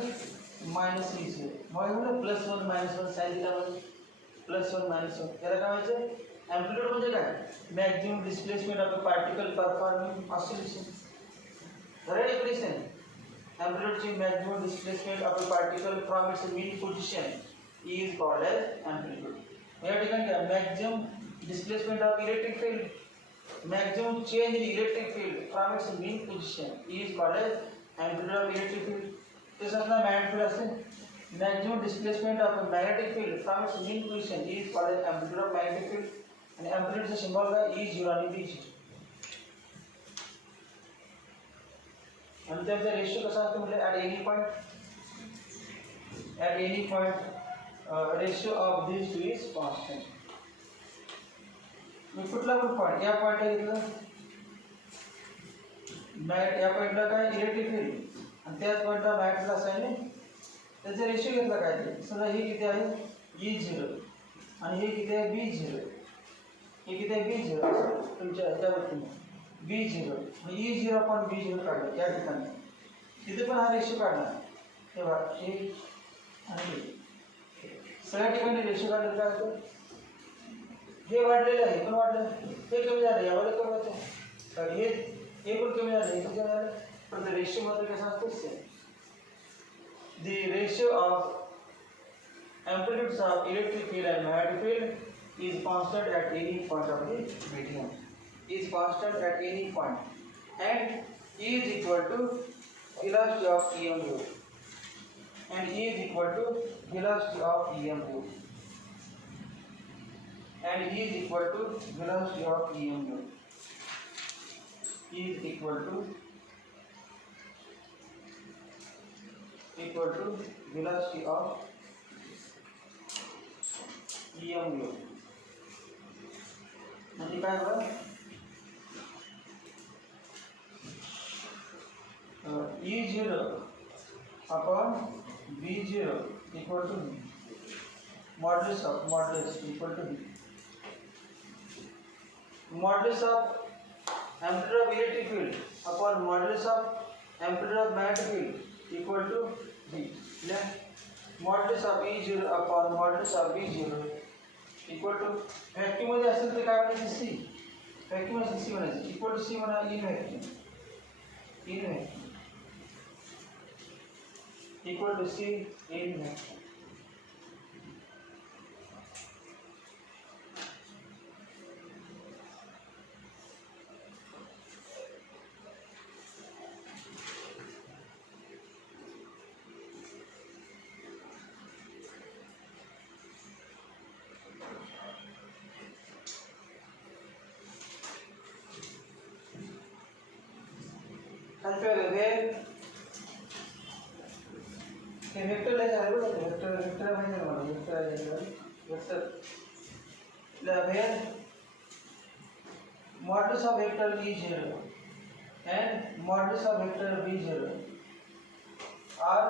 -E0. मग म्हणलं +1 -1 साईन दिला +1 -1 याला काय म्हणायचं एम्प्लीट्यूड म्हणजे काय maximum displacement of the particle performing oscillation right equation amplitude ची maximum displacement of the particle from its mean position is called as amplitude या ठिकाणी काय maximum displacement of electric field maximum change in electric field from its mean position is called as amplitude of electric field तसंच ना magnetic field असेल maximum displacement of magnetic field from its mean position is called as amplitude of magnetic field आणि एम्प्लीट्यूडचा सिम्बॉल काय E0 आणि B0 आणि त्याचा रेशियो कसा असतो म्हणजे at any point ratio of these two is constant मी कुठला पण पॉइंट या पॉइंटला घेतलं या पॉइंटला काय इलेक्ट्रिक फील्ड आणि त्याच पॉइंटला मॅग्नेटला असायने त्याचा रेशियो घेतला काय ते समजा हे किती आहे E0 आणि हे किती आहे B0 हे किती आहे B0 तुमच्या त्या व्यक्तीने B0 आणि E0 आपण B0 काढलं या ठिकाणी तिथे पण हा रेशियो काढला तेव्हा हे आणि सगळ्या ठिकाणी रेशियो काढलं काय होतं हे वाढलेलं आहे पण वाढलं हे कमी झालं यावर कमी होतं तर हे पण कमी झालं हे कमी झालं पण रेशियो मध्ये कसं असतं the ratio of amplitudes of electric field and magnetic field is constant at any point of the medium is constant at any point and E is equal to velocity of EMU and E is equal to velocity of EMU and E is equal to velocity of EMU E is equal to velocity of EMU म्हणजे काय होईल E0 upon B0 equal to modulus equal to modulus of amplitude of electric field upon modulus of amplitude of magnetic field equal to B. Modulus of E0 upon modulus of B0 equal to vacuum मध्ये असेल तर काय म्हणायचं C vacuum मध्ये C म्हणायचं equal to C म्हणा in vacuum equal to C in vacuum vector ले जा रहे हो वेक्टर में नहीं मालूम vector where modulus of vector E0 and modulus of vector B0 are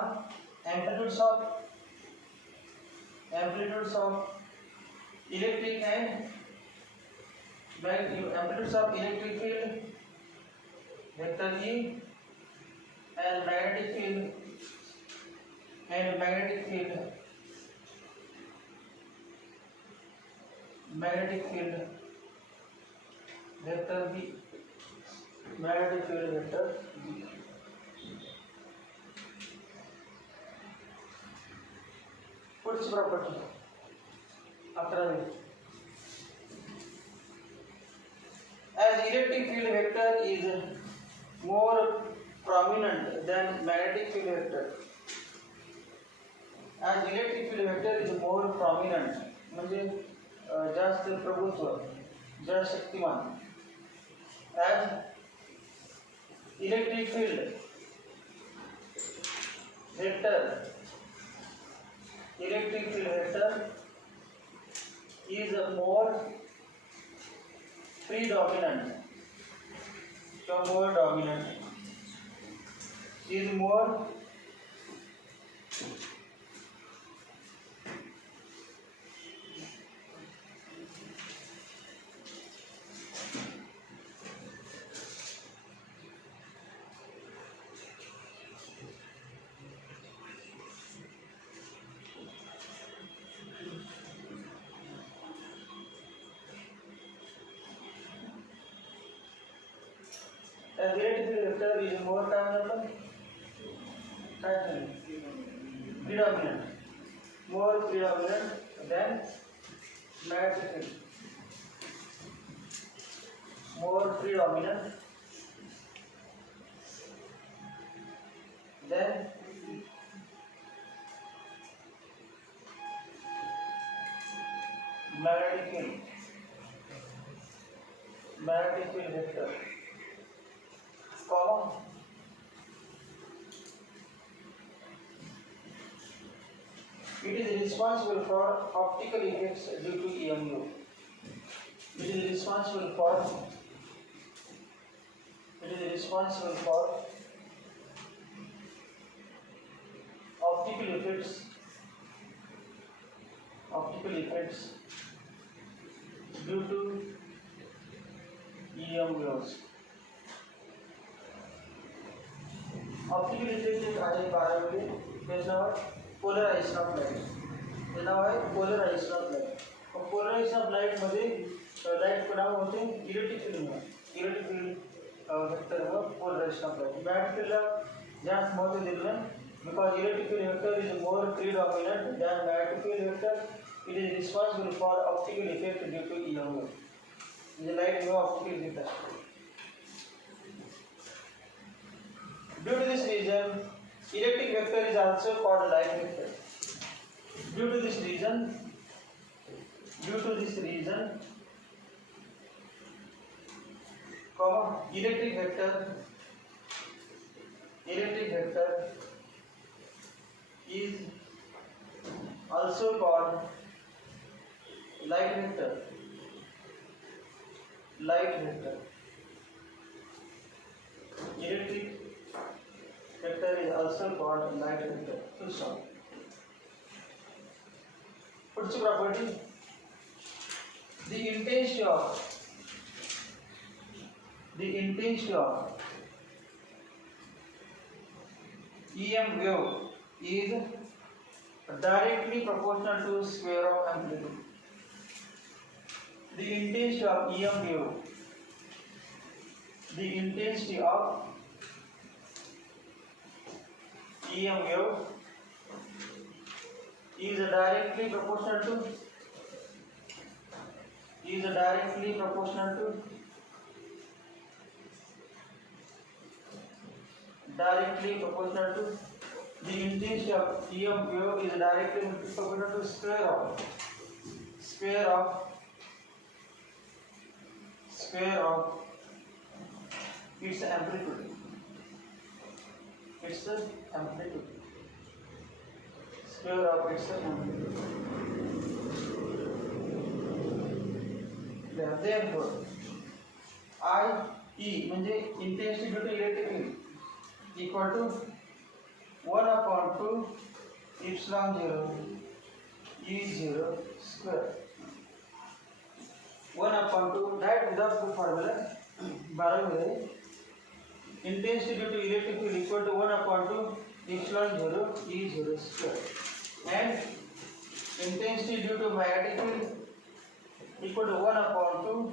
amplitudes of electric and amplitudes of electric field vector E and magnetic field vector B magnetic field vector B पुढची प्रॉपर्टी 11वी as electric field vector is more prominent than magnetic field vector as electric field vector is more prominent म्हणजे जास्त प्रभुत्व जास्त Shaktimaan as electric field vector is more predominant so more dominant is more as electric field vector is more predominant more predominant than magnetic field, more predominant than magnetic field vector, comma, it is responsible for optical effects due to EMU. It is responsible for optical effects due to EMUs. Optical effect एक आहे 12 मध्ये, त्याचं नाव आहे polarisation of light. ते नाव आहे polarisation of light. Polarisation of light मध्ये light नाव होते इलेक्ट्रिक फील्ड वेक्टर व पोलरायझेशन ऑफ लाईट. मॅग्नेटिक फील्डला जास्त महत्त्व दिलं because electric field vector is more predominant than magnetic field vector. It is responsible for optical effect due to EMU. The light no optical effect. Due to this reason, electric vector is also called light vector. Due to this reason, electric vector is also called light vector. Electric vector is also called light vector. Full stop. What's the property? The intensity of EM wave is directly proportional to square of amplitude. The intensity of EM wave is directly proportional to the intensity of EM wave is directly proportional to square of its amplitude. Square of its amplitude. Therefore, IE म्हणजे intensity due to electric field equal to 1/2 epsilon 0 E0 square. 1/2 that without the formula 12 मध्ये intensity due to electric field equal to 1/2 epsilon 0 E0 square and intensity due to magnetic field equal to 1/2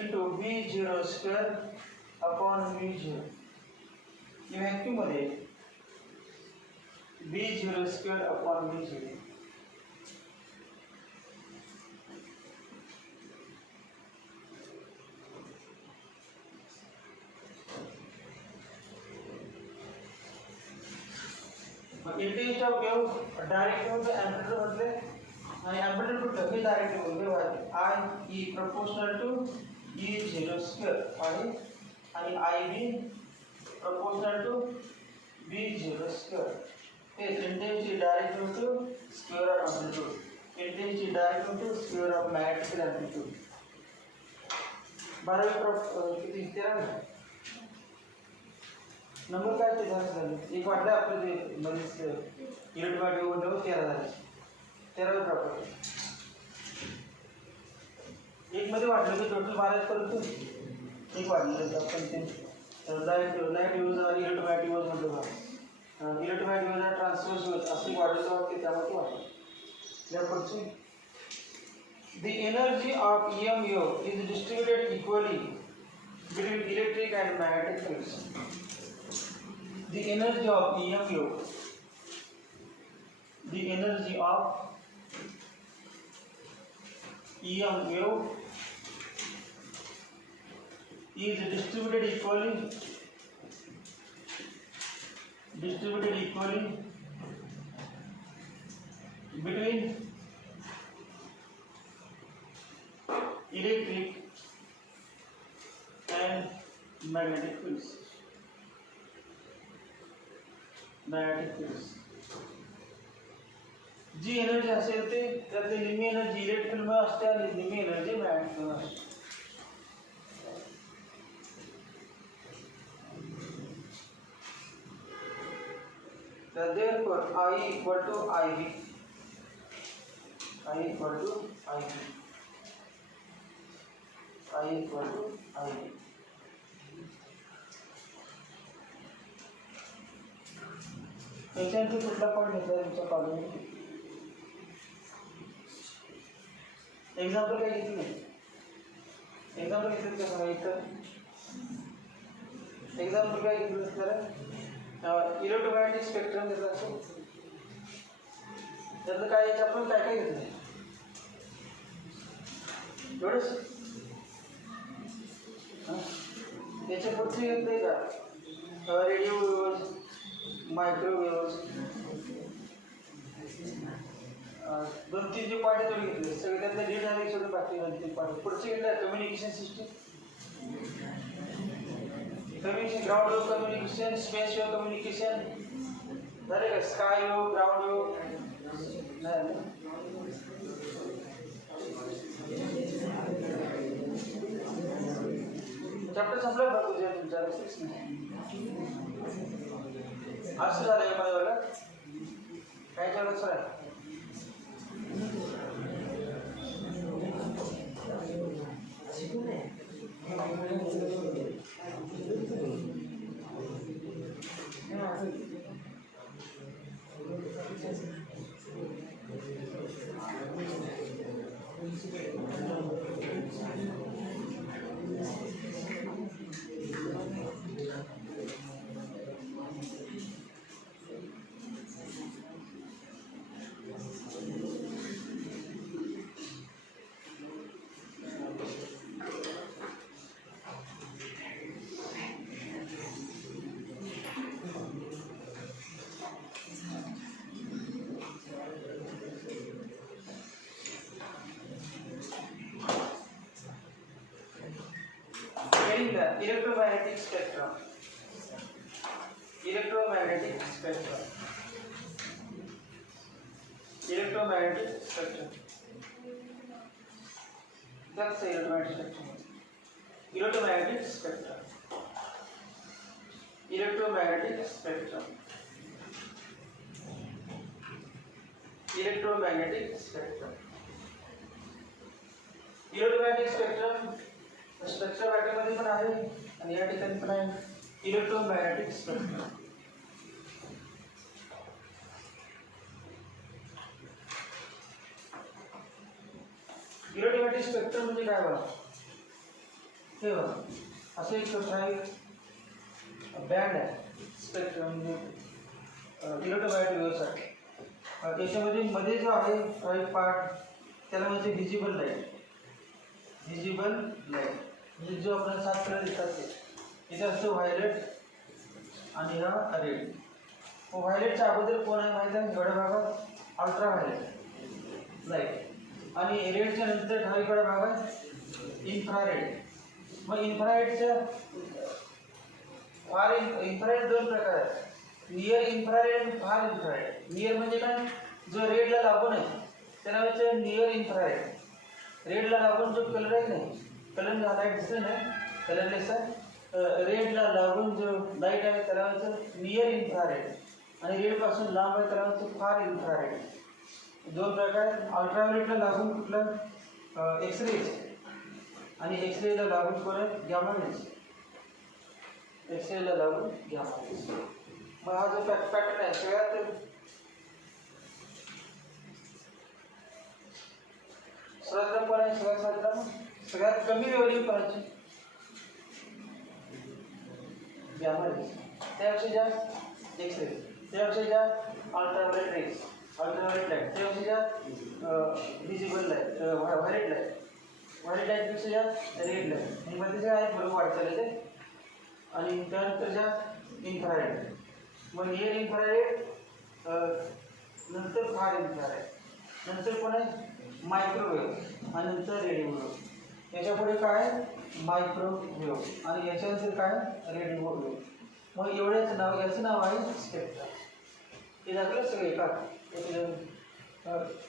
into V0 square upon V0. ये वैक्यूम मध्ये V0 square upon V0. Intensity of wave direct wave amplitude म्हटले आणि amplitude कुठलं हे direct wave I E proportional to E0 square आणि IB proportional to V0 square. Yes, intensity direct wave to square of amplitude. Intensity direct wave to square of magnetic amplitude. 12 किती 13 नंबर काय ते झाले एक वाटलं आपलं ते मध्येच युनिट वाढ होऊन 13 झाले 13 प्रॉपर्टी एक मध्ये वाटलं की टोटल 12 परंतु एक वाढलेलं आपण ते लाईट यूज आणि इलेक्ट्रोमॅग्नेटिक यूज म्हटलं बघा इलेक्ट्रोमॅग्नेटिक यूज आणि ट्रान्सव्हर्स यूज असे वाढलेलं वाटते त्यामध्ये वाटलं त्यापुढचे the energy of EM wave is distributed equally between electric and magnetic fields. The energy of EM wave, the energy of EM wave is distributed equally between electric and magnetic fields. जी energy असेल ते त्यातली निम्मी energy electric field मध्ये असते आणि निम्मी energy magnetic field मध्ये असते. Therefore, I equal to IB. I equal to IB. I equal to IB. त्याच्यानंतर कुठला पॉईंट घेतला तुमच्या कॉलेजमध्ये? एक्झाम्पल काय घेतली? एक्झाम्पल घेतलं का सांगायचं? एक्झाम्पल काय घेतलं तर इलेक्ट्रोमॅग्नेटिक स्पेक्ट्रम घेतला असेल. त्यातलं काय आपण काय काय घेतलं? एवढंच. त्याच्या पुढचे घेतलंय का? रेडिओ वेव्हज, मायक्रोवेव्हज, 2-3 जे पार्ट तेवढे घेतले. सगळे त्यातले लीड झाले सोडून बाकी 2-3 पार्ट. पुढचे घेतलं communication system, communication, ground wave communication, space wave communication झाले का? स्काय वेव्ह, ग्राउंड वेव्ह नाही. चॅप्टर संपला बघ तुझ्या तुमच्या असं झालं आहे मला बघा काय चालत sir. Electromagnetic spectrum. Electromagnetic spectrum. Electromagnetic spectrum. That's the electromagnetic spectrum. Electromagnetic spectrum. Electromagnetic spectrum. Electromagnetic spectrum. Electromagnetic spectrum structure पॅटर्नमध्ये पण आहे आणि या ठिकाणी पण आहे इलेक्ट्रोमॅग्नेटिक स्पेक्ट्रम. इलेक्ट्रोमॅग्नेटिक स्पेक्ट्रम म्हणजे काय बघा? हे बघा असं एक ठराविक बँड आहे स्पेक्ट्रम म्हणजे इलेक्ट्रोमॅग्नेटिक वेव्हसाठी. त्याच्यामध्ये मध्ये जो आहे ठराविक पार्ट त्याला म्हणजे व्हिजिबल लाईट. व्हिजिबल लाईट म्हणजे जो आपल्याला 7 कलर दिसतात ते इथे असतो व्हायलेट आणि हा रेड. व्हायलेटच्या अगोदर कोण आहे माहिती आहे? गड भागात अल्ट्रा व्हायलेट लाईट आणि रेडच्या नंतर डावीकडे भागात इन्फ्रारेड. मग इन्फ्रारेडच्या फार इन्फ्रारेड 2 प्रकार आहेत, नियर इन्फ्रारेड आणि फार इन्फ्रारेड. नियर म्हणजे काय? जो रेडला लागून आहे त्याला म्हणजे नियर इन्फ्रारेड. रेडला लागून जो कलर आहे नाही, कलर लाईट दिसत नाही, कलरलेस आहे. रेडला लागून जो लाईट आहे त्याला म्हणतो नियर इन्फ्रारेड आणि रेडपासून लांब आहे त्याला म्हणतो फार इन्फ्रारेड. 2 प्रकार. अल्ट्राव्हायोलेटला लागून कुठलं? एक्सरेज आणि एक्सरेला लागून कोण आहे? Gamma raise. एक्सरेला लागून गॅमा रेज. मग हा जो पॅटर्न आहे सगळ्यात सगळ्यात कमी वेव्हलेंथ करायची गॅमा रेज, त्यापेक्षा जास्त एक्स रेज, त्यापेक्षा जास्त अल्ट्राव्हायोलेट रेज, अल्ट्राव्हायोलेट लाईट, त्यापेक्षा जास्त visible light, violet light, violet लाईटपेक्षा जास्त रेड लाईट, आणि मग त्याच्या आहेत बरोबर वाढ चालले ते. आणि त्यानंतर जास्त इन्फ्रारेड, मग नियर इन्फ्रारेड, नंतर फार इन्फ्रारेड, नंतर पण आहे मायक्रोवेव्ह, आणि नंतर रेडिओवेव्ह. याच्यापुढे काय मायक्रोवेव्ह, आणि याच्यानंतर काय रेडिओवेव्ह. मग एवढ्याच नाव, याचं नाव आहे स्पेक्ट्रम. हे दाखवलं सगळं एका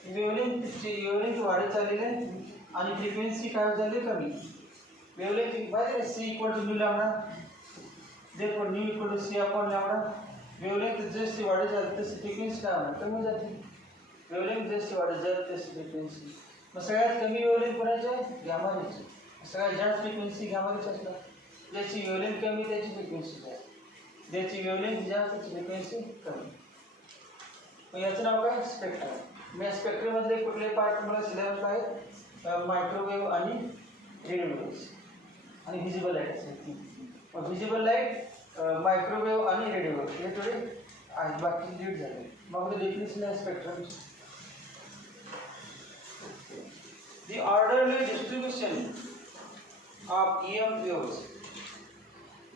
वेवलेंथ वाढत चाललेली आहे, आणि फ्रिक्वेन्सी काय झाली कमी. वेवलेंथ माहिती C equal to nu lambda, therefore nu equal to C upon lambda. Wavelength जशी वाढत जाते तशी फ्रिक्वेन्सी काय होणार, कमी जाते. वेवलेंथ जशी वाढत जाते तशी फ्रिक्वेन्सी. मग सगळ्यात कमी वेवलेंथ कोणाची आहे, गॅमा रेची. सगळ्यात जास्त फ्रिक्वेन्सी गॅमा रेची असणार. ज्याची वेवलेंथ कमी त्याची फ्रिक्वेन्सी जास्त, ज्याची वेवलेंथ जास्त त्याची फ्रिक्वेन्सी कमी. मग याचं नाव काय स्पेक्ट्रम. मी स्पेक्ट्रममधले कुठले पार्ट मला सिलेबस आहेत, मायक्रोवेव्ह आणि रेडिओवेव्ह आणि व्हिजिबल लाईट. मग व्हिजिबल लाईट, मायक्रोवेव्ह आणि रेडिओवेव्ह हे थोडे आहेत, बाकी लीड झाले. मग डेफिनेशन आहे स्पेक्ट्रमची. The orderly distribution of EM waves,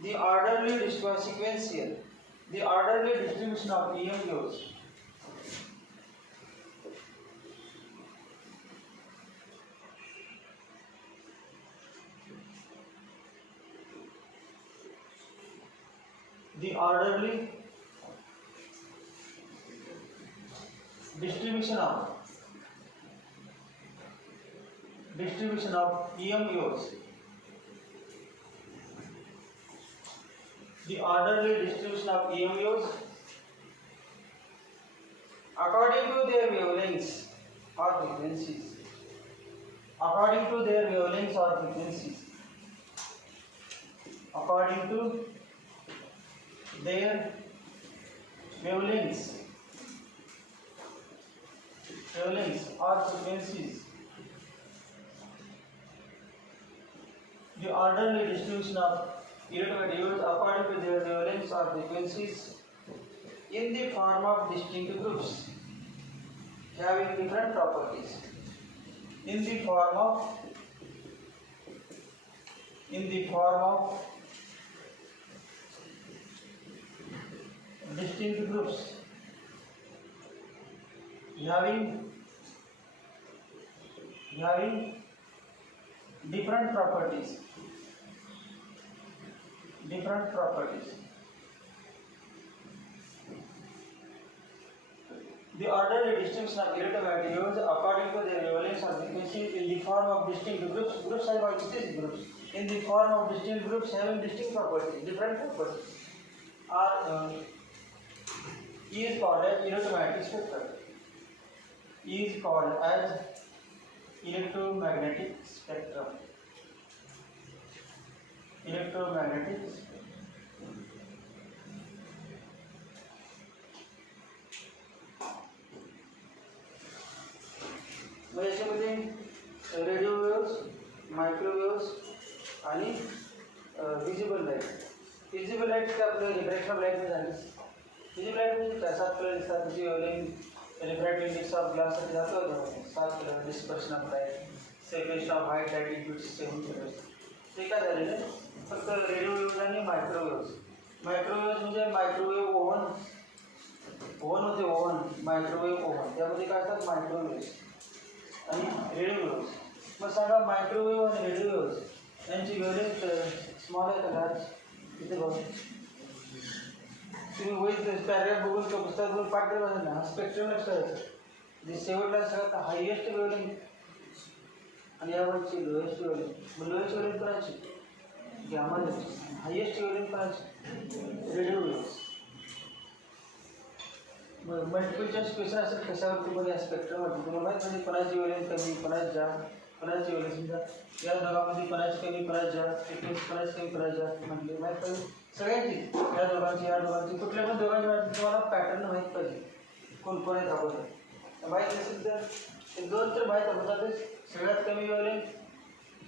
the orderly sequential, the orderly distribution of EM waves. The orderly distribution of EM waves. The orderly distribution of EM waves according to their wavelengths or frequencies. According to their wavelengths or frequencies. According to their wavelengths or frequencies. The orderly distribution of electromagnetic waves according to their wavelengths or frequencies in the form of distinct groups having different properties. In the form of distinct groups having different properties. The orderly distribution of electromagnetic waves according to their wavelengths or frequencies in the form of distinct groups. Groups are what distinct groups. In the form of distinct groups having distinct properties, different properties, are is called as electromagnetic spectrum. Is called as electromagnetic spectrum. Electromagnetic spectrum. याच्यामध्ये radio waves, मायक्रोवेव्स आणि visible light. Visible light आपलं refraction of light झाली. Visible light म्हणजे काय, 7 कलर दिसतात. त्याची refractive index of glass जातो 7 dispersion of light, separation of white light into 7 colours. ते काय झालेलं आहे, फक्त रेडिओ वेव्स आणि मायक्रोवेव्स. मायक्रोवेव्स म्हणजे मायक्रोवेव्ह ओव्हन होते, ओव्हन मायक्रोवेव्ह ओव्हन, त्यामध्ये काय असतात मायक्रोवेव्स आणि रेडिओवेव्स. मग सांगा मायक्रोवेव्ह आणि रेडिओवेव्स यांची वेवलेंथ स्मॉल आहे का लार्ज? इथे बघा तुम्ही वैध पॅरेग्राफ बघून किंवा पुस्तक बघून पाठ केला ना, हा स्पेक्ट्रम लक्षात जे शेवटला सगळ्यात हायेस्ट वेवलेंथ आणि यावरची लोएस्ट वेवलेंथ. मग लोएस्ट वेवलेंथ करायची गॅमा रेची, हायेस्ट वेवलेंथ करायची रेडिओवेव्स. मल्टिपल चॉईस क्वेश्चन असेल कशावरती बघा स्पेक्ट्रमवरती तुम्हाला माहीत म्हणजे कोणाची वेवलेंथ कमी, कोणाची जास्त, कोणाची वेवलेंथ समजा या दोघांमध्ये कोणाची कमी, कोणाची जास्त, फ्रिक्वेन्सी कोणाची कमी, कोणाची जास्त म्हटली माहीत पाहिजे सगळ्यांची. या दोघांची कुठल्या पण दोघांची तुम्हाला पॅटर्न माहीत पाहिजे, कोण कोण आहेत अगोदर माहीत नसेल तर ते 2 तर माहीत होतातच. सगळ्यात कमी वेवलेंथ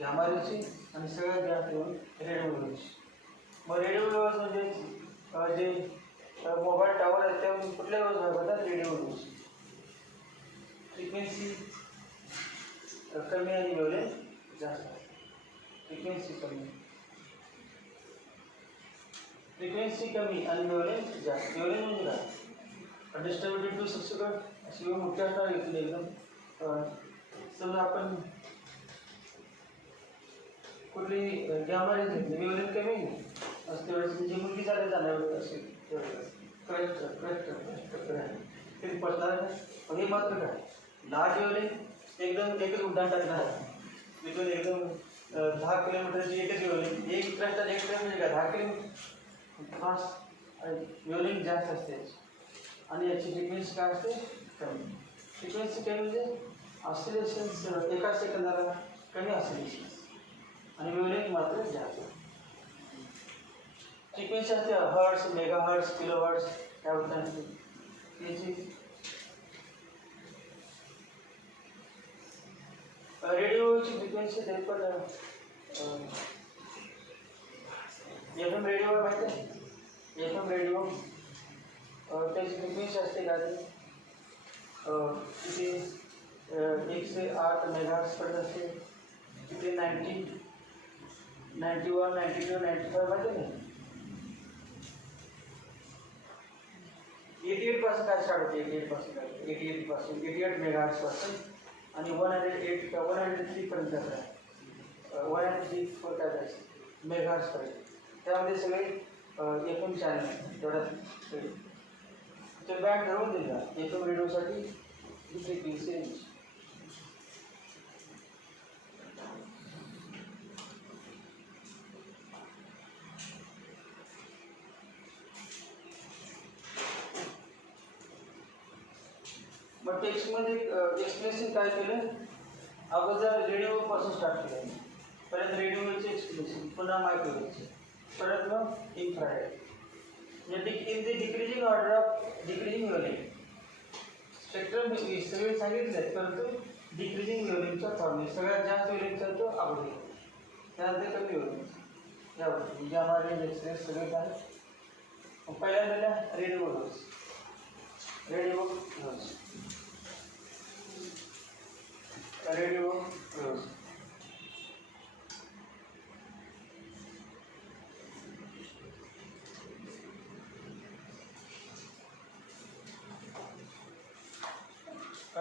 गॅमा रेची आणि सगळ्यात जास्त वेवलेंथ रेडिओ वेव्हची. मग रेडिओ वेव्स म्हणजे जे मोबाईल टावर आहेत त्या कुठल्या वेव्स भागवतात? Radio waves. फ्रिक्वेन्सी कमी आणि वेव्हलेंथ जास्त. फ्रिक्वेन्सी कमी आणि वेव्हलेंथ जास्त. वेव्हलेंथ म्हणजे काय? डिस्ट्रीब्युटेड टू सबसिक्वेंट अशी वेव्ह मोठ्या असणार येतील एकदम. समजा आपण कुठली गॅमा रेंज घेतली, वेव्हलेंथ कमी असते वेळेस म्हणजे मुलगी चालत जाणार असेल ते पडणार नाही. पण हे मात्र काय, लार्ज वेव्हलेंथ एकदम एकच उड्डाण टाकणार तिथून एकदम 10 किलोमीटरची एकच वेव्हलेंथ. एक प्रश्न एक ट्रेन म्हणजे काय 10 किलोमीटर फास्ट. वेव्हलेंथ जास्त असते आणि याची फ्रिक्वेन्सी काय असते? कमी. फ्रिक्वेन्सी कमी म्हणजे ऑसिलेशन्स एका सेकंदाला कमी ऑसिलेशन आणि वेव्हलेंथ मात्र जास्त. फ्रिक्वेन्सी असते हर्ट्स, मेगाहर्ट्स, किलोहर्ट्स त्याबद्दल असते. याची रेडिओची फ्रिक्वेन्सी तरी पण FM रेडिओ माहिती आहे? FM रेडिओ त्याची फ्रिक्वेन्सी असते का ती तिथे 108 मेगाहर्ट्स पर्यंत असते. तिथे 90, 91, 92, 95 माहिती नाही. 88 पासून काय स्टार्ट होते? 88 पासून 88 मेगाहर्ट्स पासून आणि 103 पर्यंत आहे. 103 काय जायचं मेगाहर्ट्स पर्यंत. त्यामध्ये सगळे एकूण चॅनल आहेत तेवढ्यात ते बँड ठरवून दिला FM रेडिओसाठी दुसरी फ्रिक्वेन्सी रेंज. मग टेक्स्टमध्ये एक्सप्लेनेशन काय केलं? अगोदर रेडिओपासून स्टार्ट केलं. परत रेडिओचे एक्सप्लेनेशन, पुन्हा मायक्रोवेव्हचे, परत मग इन्फ्रारेड. म्हणजे in the decreasing order of decreasing wavelength. Spectrum सगळे सांगितले परंतु डिक्रीजिंग वेव्हलेंथचा फॉर्म्युला सगळ्यात जास्त वेव्हलेंथचा तो अगोदर, त्यानंतर कमी वेव्हलेंथ यावर म्हणजे आम्हाला एक्सप्रेस सगळे काय. पहिल्यांदा radio waves. Radio waves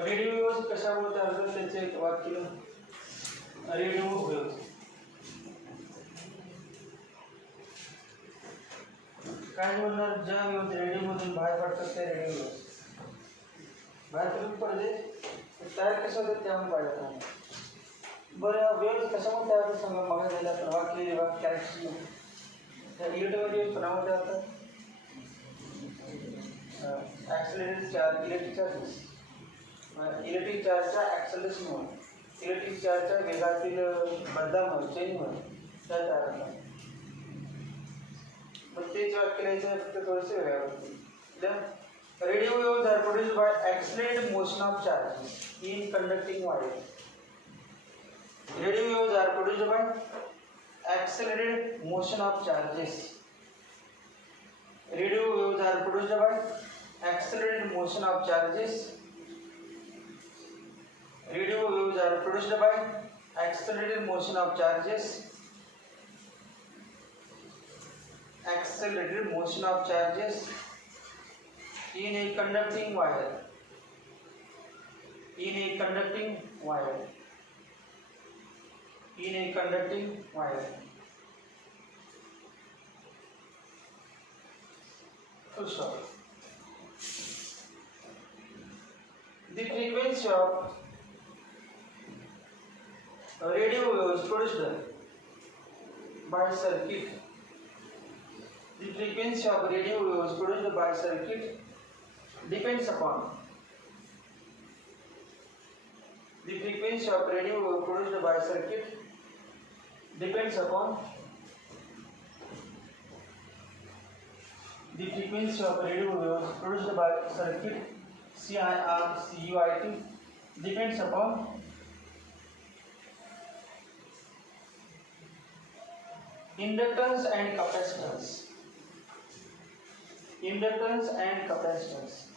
radio waves कशामुळे तयार होतात त्याचे एक वाक्य. रेडिओ वेव्स काय म्हणणार? ज्या वेव्स रेडिओमधून बाहेर पडतात त्या रेडिओ वेव्स बाहेर पडून पडले तयार कसं होतात त्यामुळे पाहिजे नाही. बरं वेव्स कशामुळे तयार होतात सांगा? मग झाल्या तर वाक्य कॅरेक्टरिस्टिक त्या इलेक्ट्रोवेव्स कोणामध्ये होतात? Accelerated charge, electric charges. Electric चार्जच्या ॲक्सलरेशनमुळे, इलेक्ट्रिक चार्जच्या वेगातील बदलामुळे, चेंजमुळे त्या तयार होतात. पण तेच वाक्य लिहायचं फक्त थोडंसं वेगळ्या पद्धतीने. Radio waves are produced by accelerated motion of charges in conducting wire. Radio waves are produced by accelerated motion of charges. Radio waves are produced by accelerated motion of charges. Radio waves are produced by accelerated motion of charges. Accelerated motion of charges in a conducting wire. In a conducting wire. In a conducting wire. Full stop. The frequency of radio waves produced by circuit. The frequency of radio waves produced by circuit depends upon the frequency of radio wave produced by circuit depends upon the frequency of radio waves produced by circuit CIRCUIT depends upon Inductance and capacitance. Inductance and capacitance.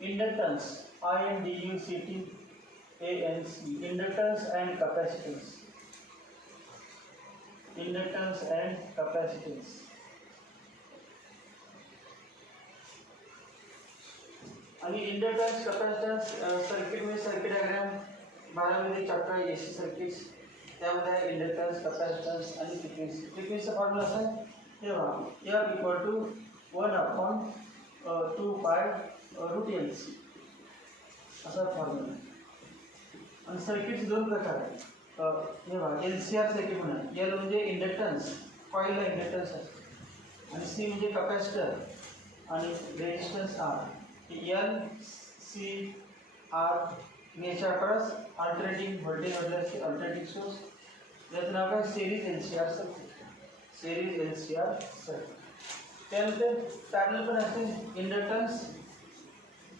Inductance, I-N-D-U-C-T-A-N-C. Inductance and capacitance. Inductance and capacitance. आणि inductance capacitance circuit मध्ये circuit diagram 12 मध्ये chapter AC circuits त्यामध्ये inductance capacitance आणि frequency. फ्रिक्वेन्सीचा formula असा आहे तेव्हा F equal to 1/2 pi root LC असा फॉर्म्युला. आणि सर्किटचे दोन प्रकार आहेत. तेव्हा LCR सर्किट म्हणा. L म्हणजे इंडक्टन्स, कॉइलला इंडक्टन्स असते, आणि C म्हणजे कॅपॅसिटर आणि resistance R. L C R nature across alternating voltage बदलायचे अल्टरनेटिंग सोर्स. याचं नाव काय series LCR circuit. Series LCR circuit. त्यानंतर पॅरलल पण असते. इंडक्टन्स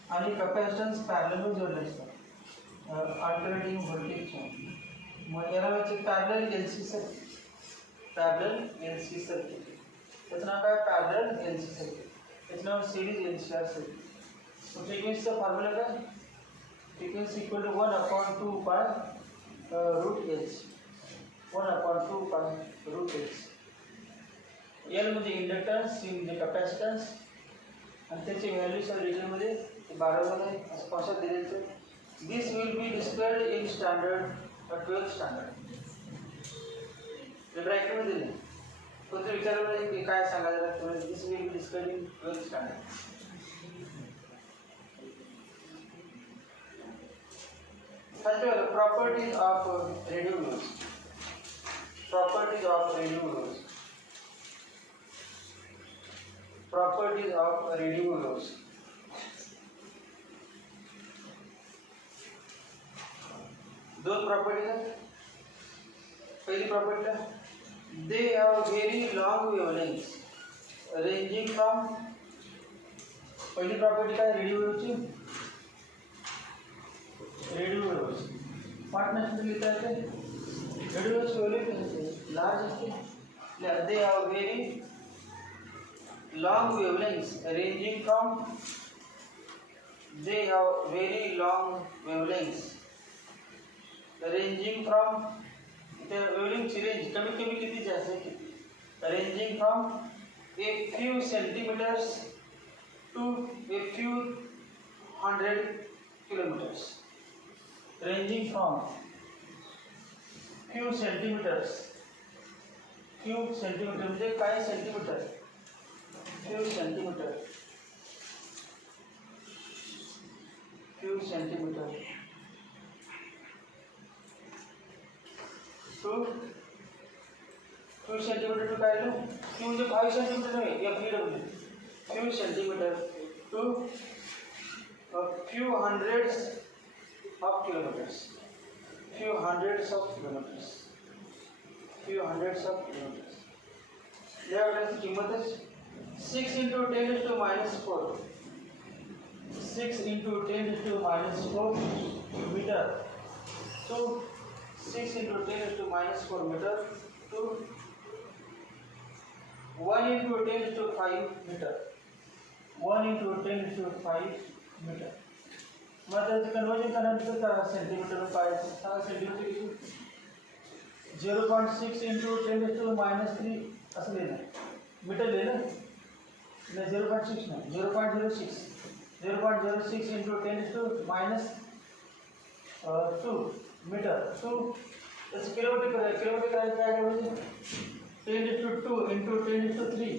आणि कॅपॅसिटन्स पॅरलल जोडले असतात अल्टरनेटिंग व्होल्टेज. मग याला parallel LC circuit. Parallel LC circuit त्याचं नाव काय पॅरलल LC सर्किट. त्याचं नाव series LCR circuit. So frequency का फॉर्मूला काय frequency equal to 1/2 pi root H. 1/2 pi root H. L म्हणजे इंडक्टन्स, C म्हणजे कॅपॅसिटन्स, आणि त्याची व्हॅल्यूज डिटेलमध्ये 12 मध्ये स्पष्ट दिलेले. This will be described in standard 12th standard. ते ब्रॅकेटमध्ये दिले. कोणते विचारलं की काय सांगायचं लागतं. This will be described in 12th standard. First of all, properties of radio waves. Properties of radio waves. Properties of radio waves. दोन प्रॉपर्टीज आहेत. पहिली property they have very long wavelengths ranging from. पहिली property काय radio वेव्हची. Radio waves partnership लिहिता येते. Radio waves wavelength large असते. They have very long wavelengths ranging from. They have very long wavelengths ranging from. त्या वेव्हलेंथची range कमीत कमी किती जास्त आहे किती. Ranging from a few centimetres to a few 100 kilometers. Ranging from few centimeters. Few centimeter म्हणजे काय centimetre. few centimeter. few centimeter to few centimeter to काय लो. few म्हणजे 5 सेंटीमीटर नाही. FW. few centimeter to a few hundreds of kilometers. Few hundreds of kilometers. Few hundreds of kilometers. या वेळेस किंमत 6 into 10 to -4. 6 into 10 to -4 meter to 6 into 10 to -4 meter to 1 into 10 to 5 meter. 1 into 10 to 5 meter. मग त्याचं कन्वर्जन करण्यानंतर काय सेंटीमीटर काय 6 सेंटीमीटर 0.6 into 10 to -3 असं लिहिलं. मीटर लिहिलं नाही. 0.6 नाही 0.06. 0.06 into 10 to -2 मीटर. 2 त्याचं किलोमीटर करायचं काय म्हणजे 10 to 2 into 10 to 3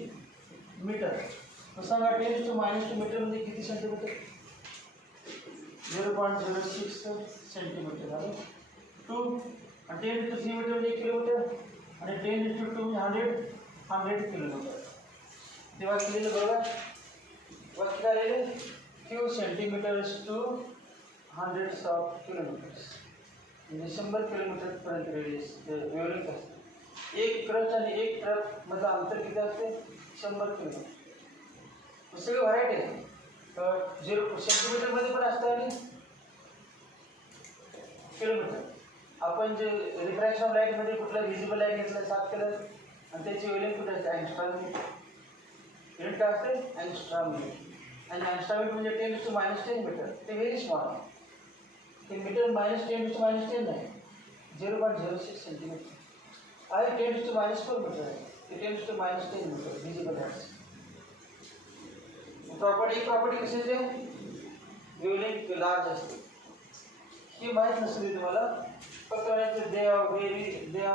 मीटर. मग सांगा 10 to -2 मीटर म्हणजे किती सेंटीमीटर. 0.06 सेंटीमीटर झालं. 2 आणि 10 to 3 मीटर म्हणजे किलोमीटर, आणि 10 to 2 म्हणजे 100 किलोमीटर. तेव्हा केलेलं बघा वाक्य आलेले few centimetres to hundreds of kilometres. म्हणजे 100 किलोमीटरपर्यंत रेडियस वेव्हलेंथ असते. एक क्रस्ट आणि एक ट्रक मधलं अंतर किती असते 100 किलोमीटर. सगळे व्हरायटी आहे. 0 सेंटीमीटरमध्ये पण असतं आणि किलोमीटर. आपण जे रिफ्रॅक्शन ऑफ लाईट मध्ये कुठलं व्हिजिबल लाईट घेतलं 7 केलं आणि त्याची वेल्यू कुठे असते अँगस्ट्रॉम युनिट काय असते अँगस्ट्रॉम युनिट आणि अँगस्ट्रॉम युनिट म्हणजे 10 to -10 मीटर ते व्हेरी स्मॉल ते मीटर -10 to -10 नाही 0.06 सेंटीमीटर आहे 10 to -4 मीटर आहे ते 10 to -10 metre visible light property कशाची वेवलेंथ लार्ज असते हे माहीत नसते तुम्हाला फक्त म्हणायचं they are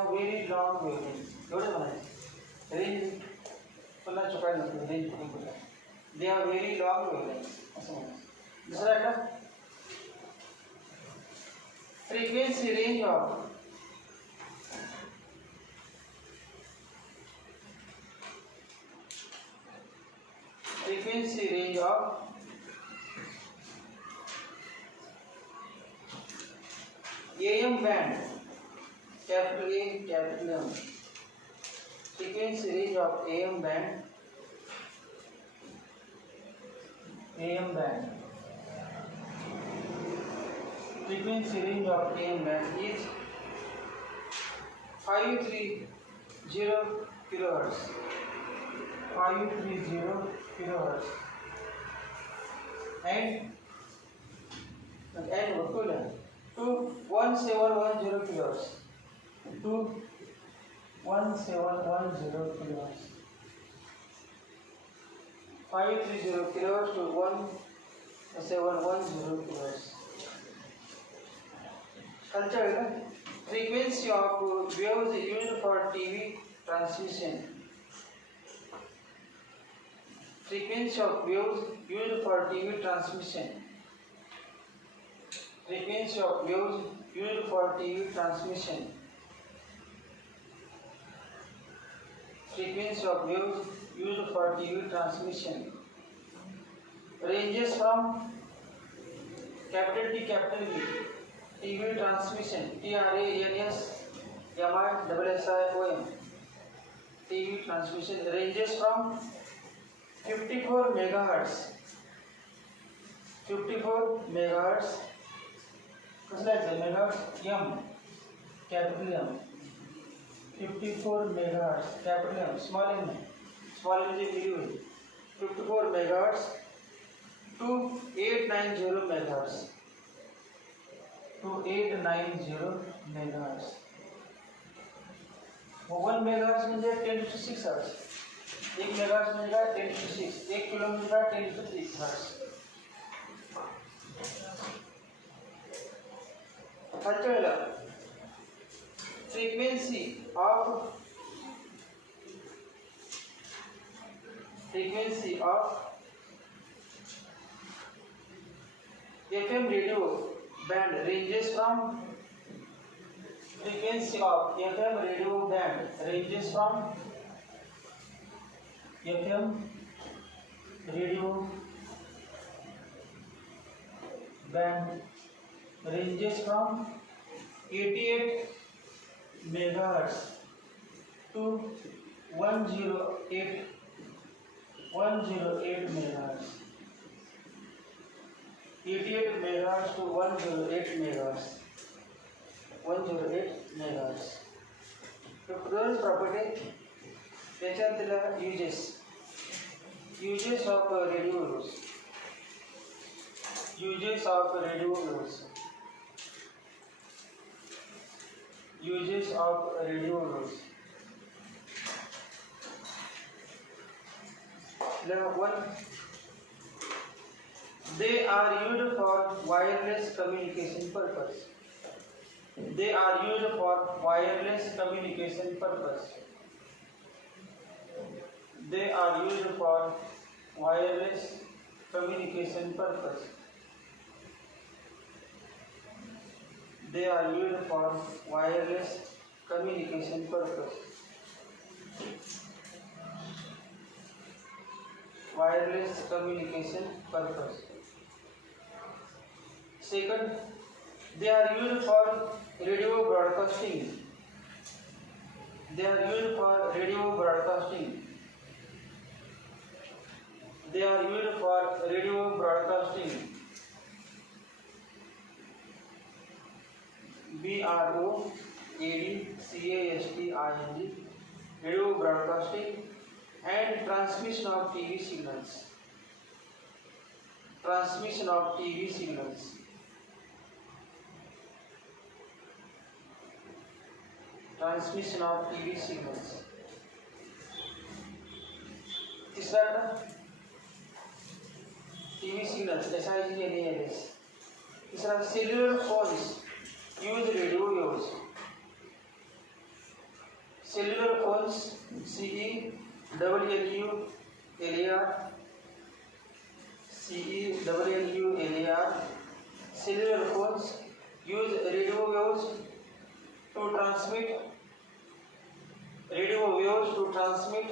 very long wavelength एवढं म्हणायचं रेंज पुन्हा चुकायला नसतं रेंज कुठे they are very long wavelength असं म्हणायचं दुसरं का frequency range of AM band, capital A, capital M. Frequency range of AM band. Frequency range of AM band is 530 kilohertz. 530 kilohertz. And to 1710 kilohertz. To 1710 kilohertz. 530 kilohertz to 1710 kilohertz. Culture frequency of waves used for TV transmission. Frequency of waves used for TV transmission. Frequency of waves used for TV transmission. Frequency of waves used for TV transmission ranges from capital T, capital V. TV transmission TRANSMISSION. TV transmission ranges from 54 megahertz. 54 megahertz. कसला आहे megahertz M capital M 54 megahertz capital M small m नाही स्मॉल म्हणजे मिली होईल 54 megahertz to 890 megahertz to 890 megahertz 1 megahertz म्हणजे 10 to 6 hertz 1 megahertz म्हणजे काय 10 to 6 1 किलो म्हणजे काय 10 to 3 hertz frequency of FM radio band ranges from frequency of FM radio band ranges from FM radio band ranges from 88 megahertz to 108 megahertz 88 megahertz to 108 megahertz 108 megahertz तो दोन प्रॉपर्टी त्याच्यातला uses of radio waves uses of radio waves uses of radio waves Level 1 they are used for wireless communication purpose they are used for wireless communication purpose they are used for wireless communication purpose they are used for wireless communication purpose wireless communication purpose second they are used for radio broadcasting they are used for radio broadcasting they are used for radio broadcasting BROADCASTING, radio broadcasting and transmission of TV signals. Transmission of TV signals. Transmission of TV signals. तीसरा TV signals SIGNALS. तीसरा cellular phones use radio waves. Cellular phones CELLULAR. Cellular phones use radio waves to transmit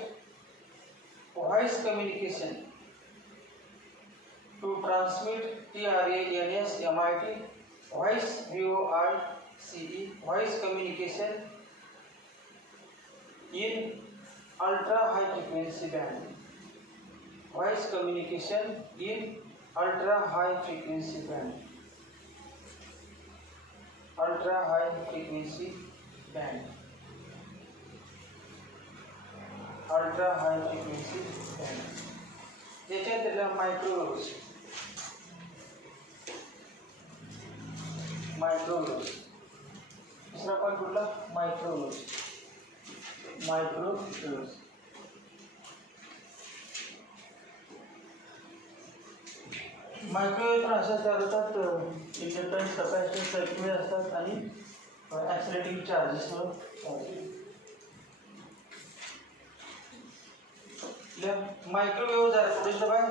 voice communication. To transmit TRANSMIT voice voice communication in ultra high frequency band. Voice communication in ultra high frequency band. Ultra high frequency band. Ultra high frequency band. त्याच्यात मायक्रोवेव्ह. दुसरा पॉईंट कुठला? Microwave. Microwave पण अशा तयार होतात. Inductance capacitance circuit असतात आणि ॲक्सिलेटिंग चार्जेसवर. Microwaves are produced by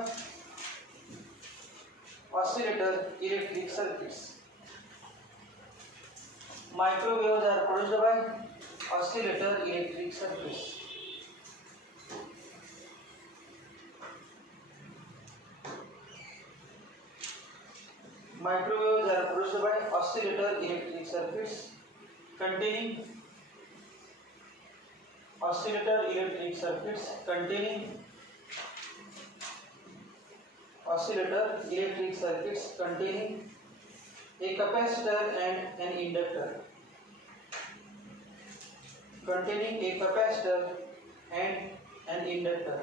oscillator electric circuits. Microwaves are produced by oscillator electric circuits. Microwaves are produced by oscillator electric circuits containing oscillator electric circuits containing a capacitor and an inductor. Containing a capacitor and an inductor.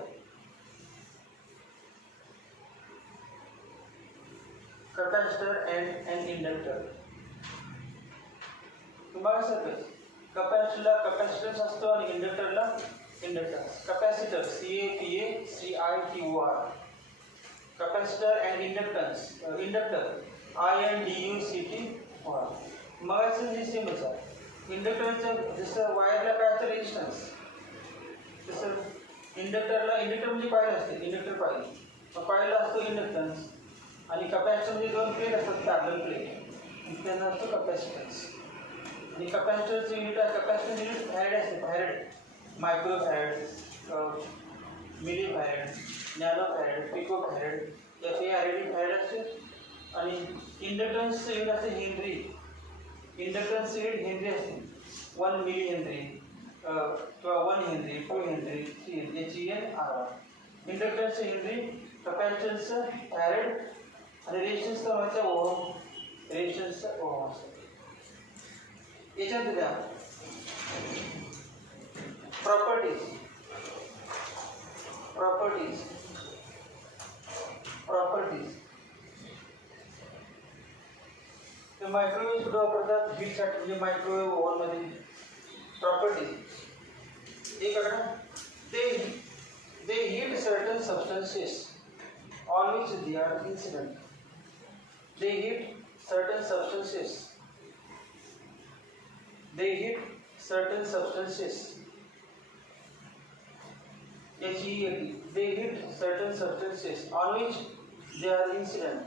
Capacitor and an inductor. तुम्हाला sir कॅपॅसिटरला capacitance असतो आणि इंडक्टरला inductance. Capacitor CAPACITOR. Capacitor and inductance. Inductor INDUCTOR. मगाचं जे सेमच आहे. इंडक्टरचं जसं वायरला काय असतं रेजिस्टन्स, तसं इंडक्टर म्हणजे कॉईल असते. इंडक्टर कॉईलला असतो इंडक्टन्स आणि कॅपॅसिटर म्हणजे दोन प्लेट असतात, पॅरलल प्लेट, त्यांना असतो कॅपॅसिटन्स. आणि कॅपॅसिटरचं युनिट आहे, कॅपॅसिटर युनिट फॅरेड असते. Farad, micro farad, milli farad, nano farad, pico farad, FARAD farad असते. आणि इंडक्टन्सचं युनिट असते हेनरी. इंडक्टन्सचं युनिट हेनरी असते. 1 मिली हेनरी किंवा 1 हेनरी, 2 हेनरी, 3 HENRY. इंडक्टन्सचं हेनरी, कॅपॅसिटन्सचं फॅरेड आणि रेजिस्टन्सचं व्हायचं ओहम. रेजिस्टन्सचं ओहम असतं. याच्यात द्या प्रॉपर्टीज. मायक्रोवेव्ह सुद्धा वापरतात हीटसाठी, म्हणजे मायक्रोवेव्ह ओव्हनमध्ये. प्रॉपर्टीज एक आकडा. they heat certain substances on which they are incident. They heat certain substances. HEAT they heat certain substances on which they are incident.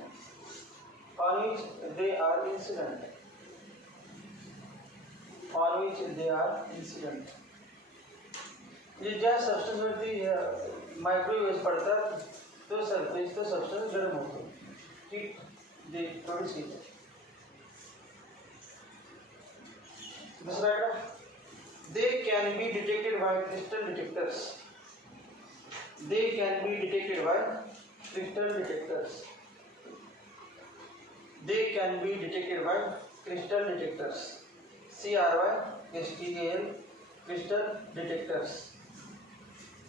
म्हणजे ज्या सबस्टन्सवरती मायक्रोवेव्ह पडतात तो सबस्टन्स गरम होतो. Heat they produce heat. दुसरा they can be detected by crystal detectors. CRYSTAL crystal detectors.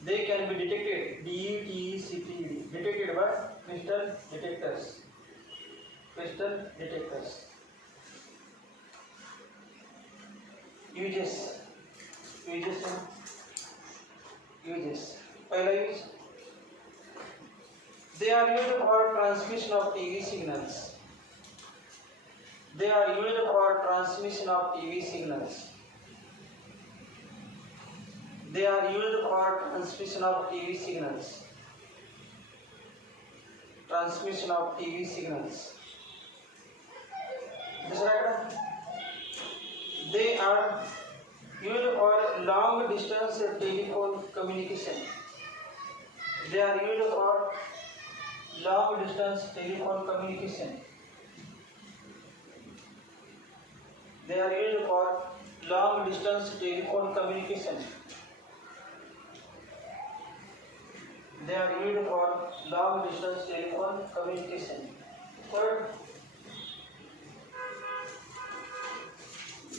They can be detected, DETECTED, detected by crystal detectors. Crystal detectors. Uses. पहला use, they are used for transmission of TV signals. They are used for transmission of TV signals. They are used for transmission of TV signals. Transmission of TV signals. They are used for long distance telephone communication. They are used for long distance telephone communication. They are used for long distance telephone communication. They are used for long distance telephone communication. Third,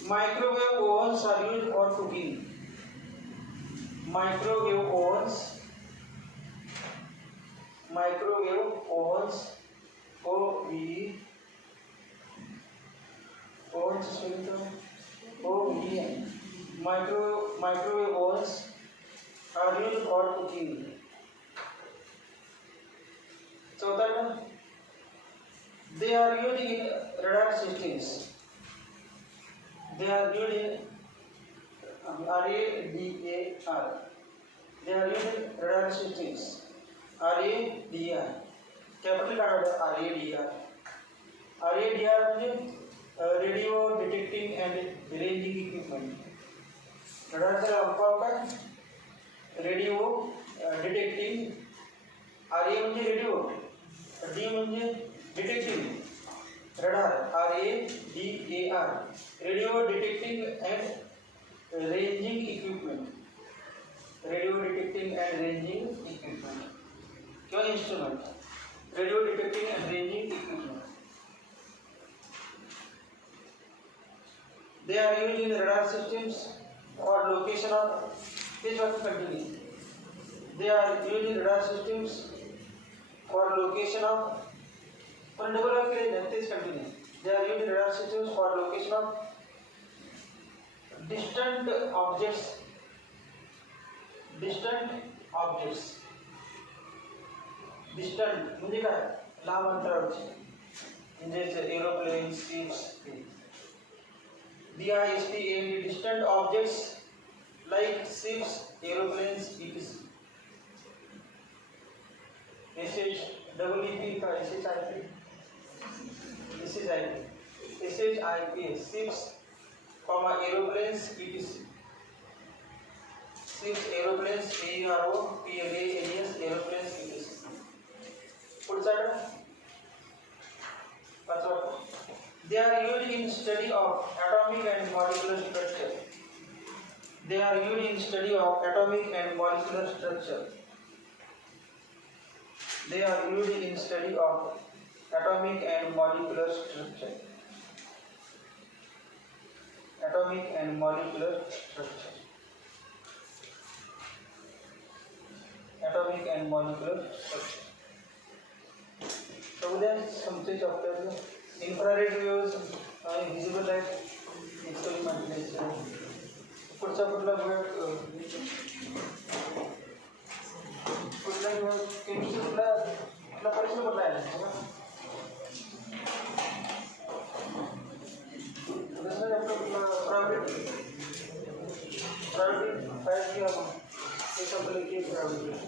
microwave ovens are used for cooking. Microwave ovens, microwave ovens are used for cooking. चौथा, they are used in radar systems. They are used in RADAR. They are used in radar systems. RADAR. Capital RADAR. RADR means radio detecting and ranging equipment. Radar का लंबा का radio detecting. RA म्हणजे radio, D म्हणजे detecting. Radar, RADAR, radio detecting and ranging equipment. Radio detecting and ranging equipment. क्या instrument? Radio detecting and ranging equipment. They are used in radar systems for location of this one continue. They are used in radar systems for location of double of this continue. They are used in radar systems for location of distant objects. Distant म्हणजे काय, लांब अंतरावरचे, म्हणजे aeroplane, ships. DIST aimed at distant objects like ships, aeroplanes, etc. SHIP का SHIP, ships, aeroplanes, etc. Ships, aeroplanes, AEROPLANES, aeroplanes, etc. पुढचा पाचवा, they are used in study of atomic and molecular structure. They are used in study of atomic and molecular structure. They are used in study of atomic and molecular structure. Atomic and molecular structure. Atomic and molecular structure. So then something chapter infrared waves, visible light, experiment. पुढचा कुठला केमिस्ट्री कुठला परीक्षा कुठला आहे private private fire किंवा एक आपलं की प्रायव्हेट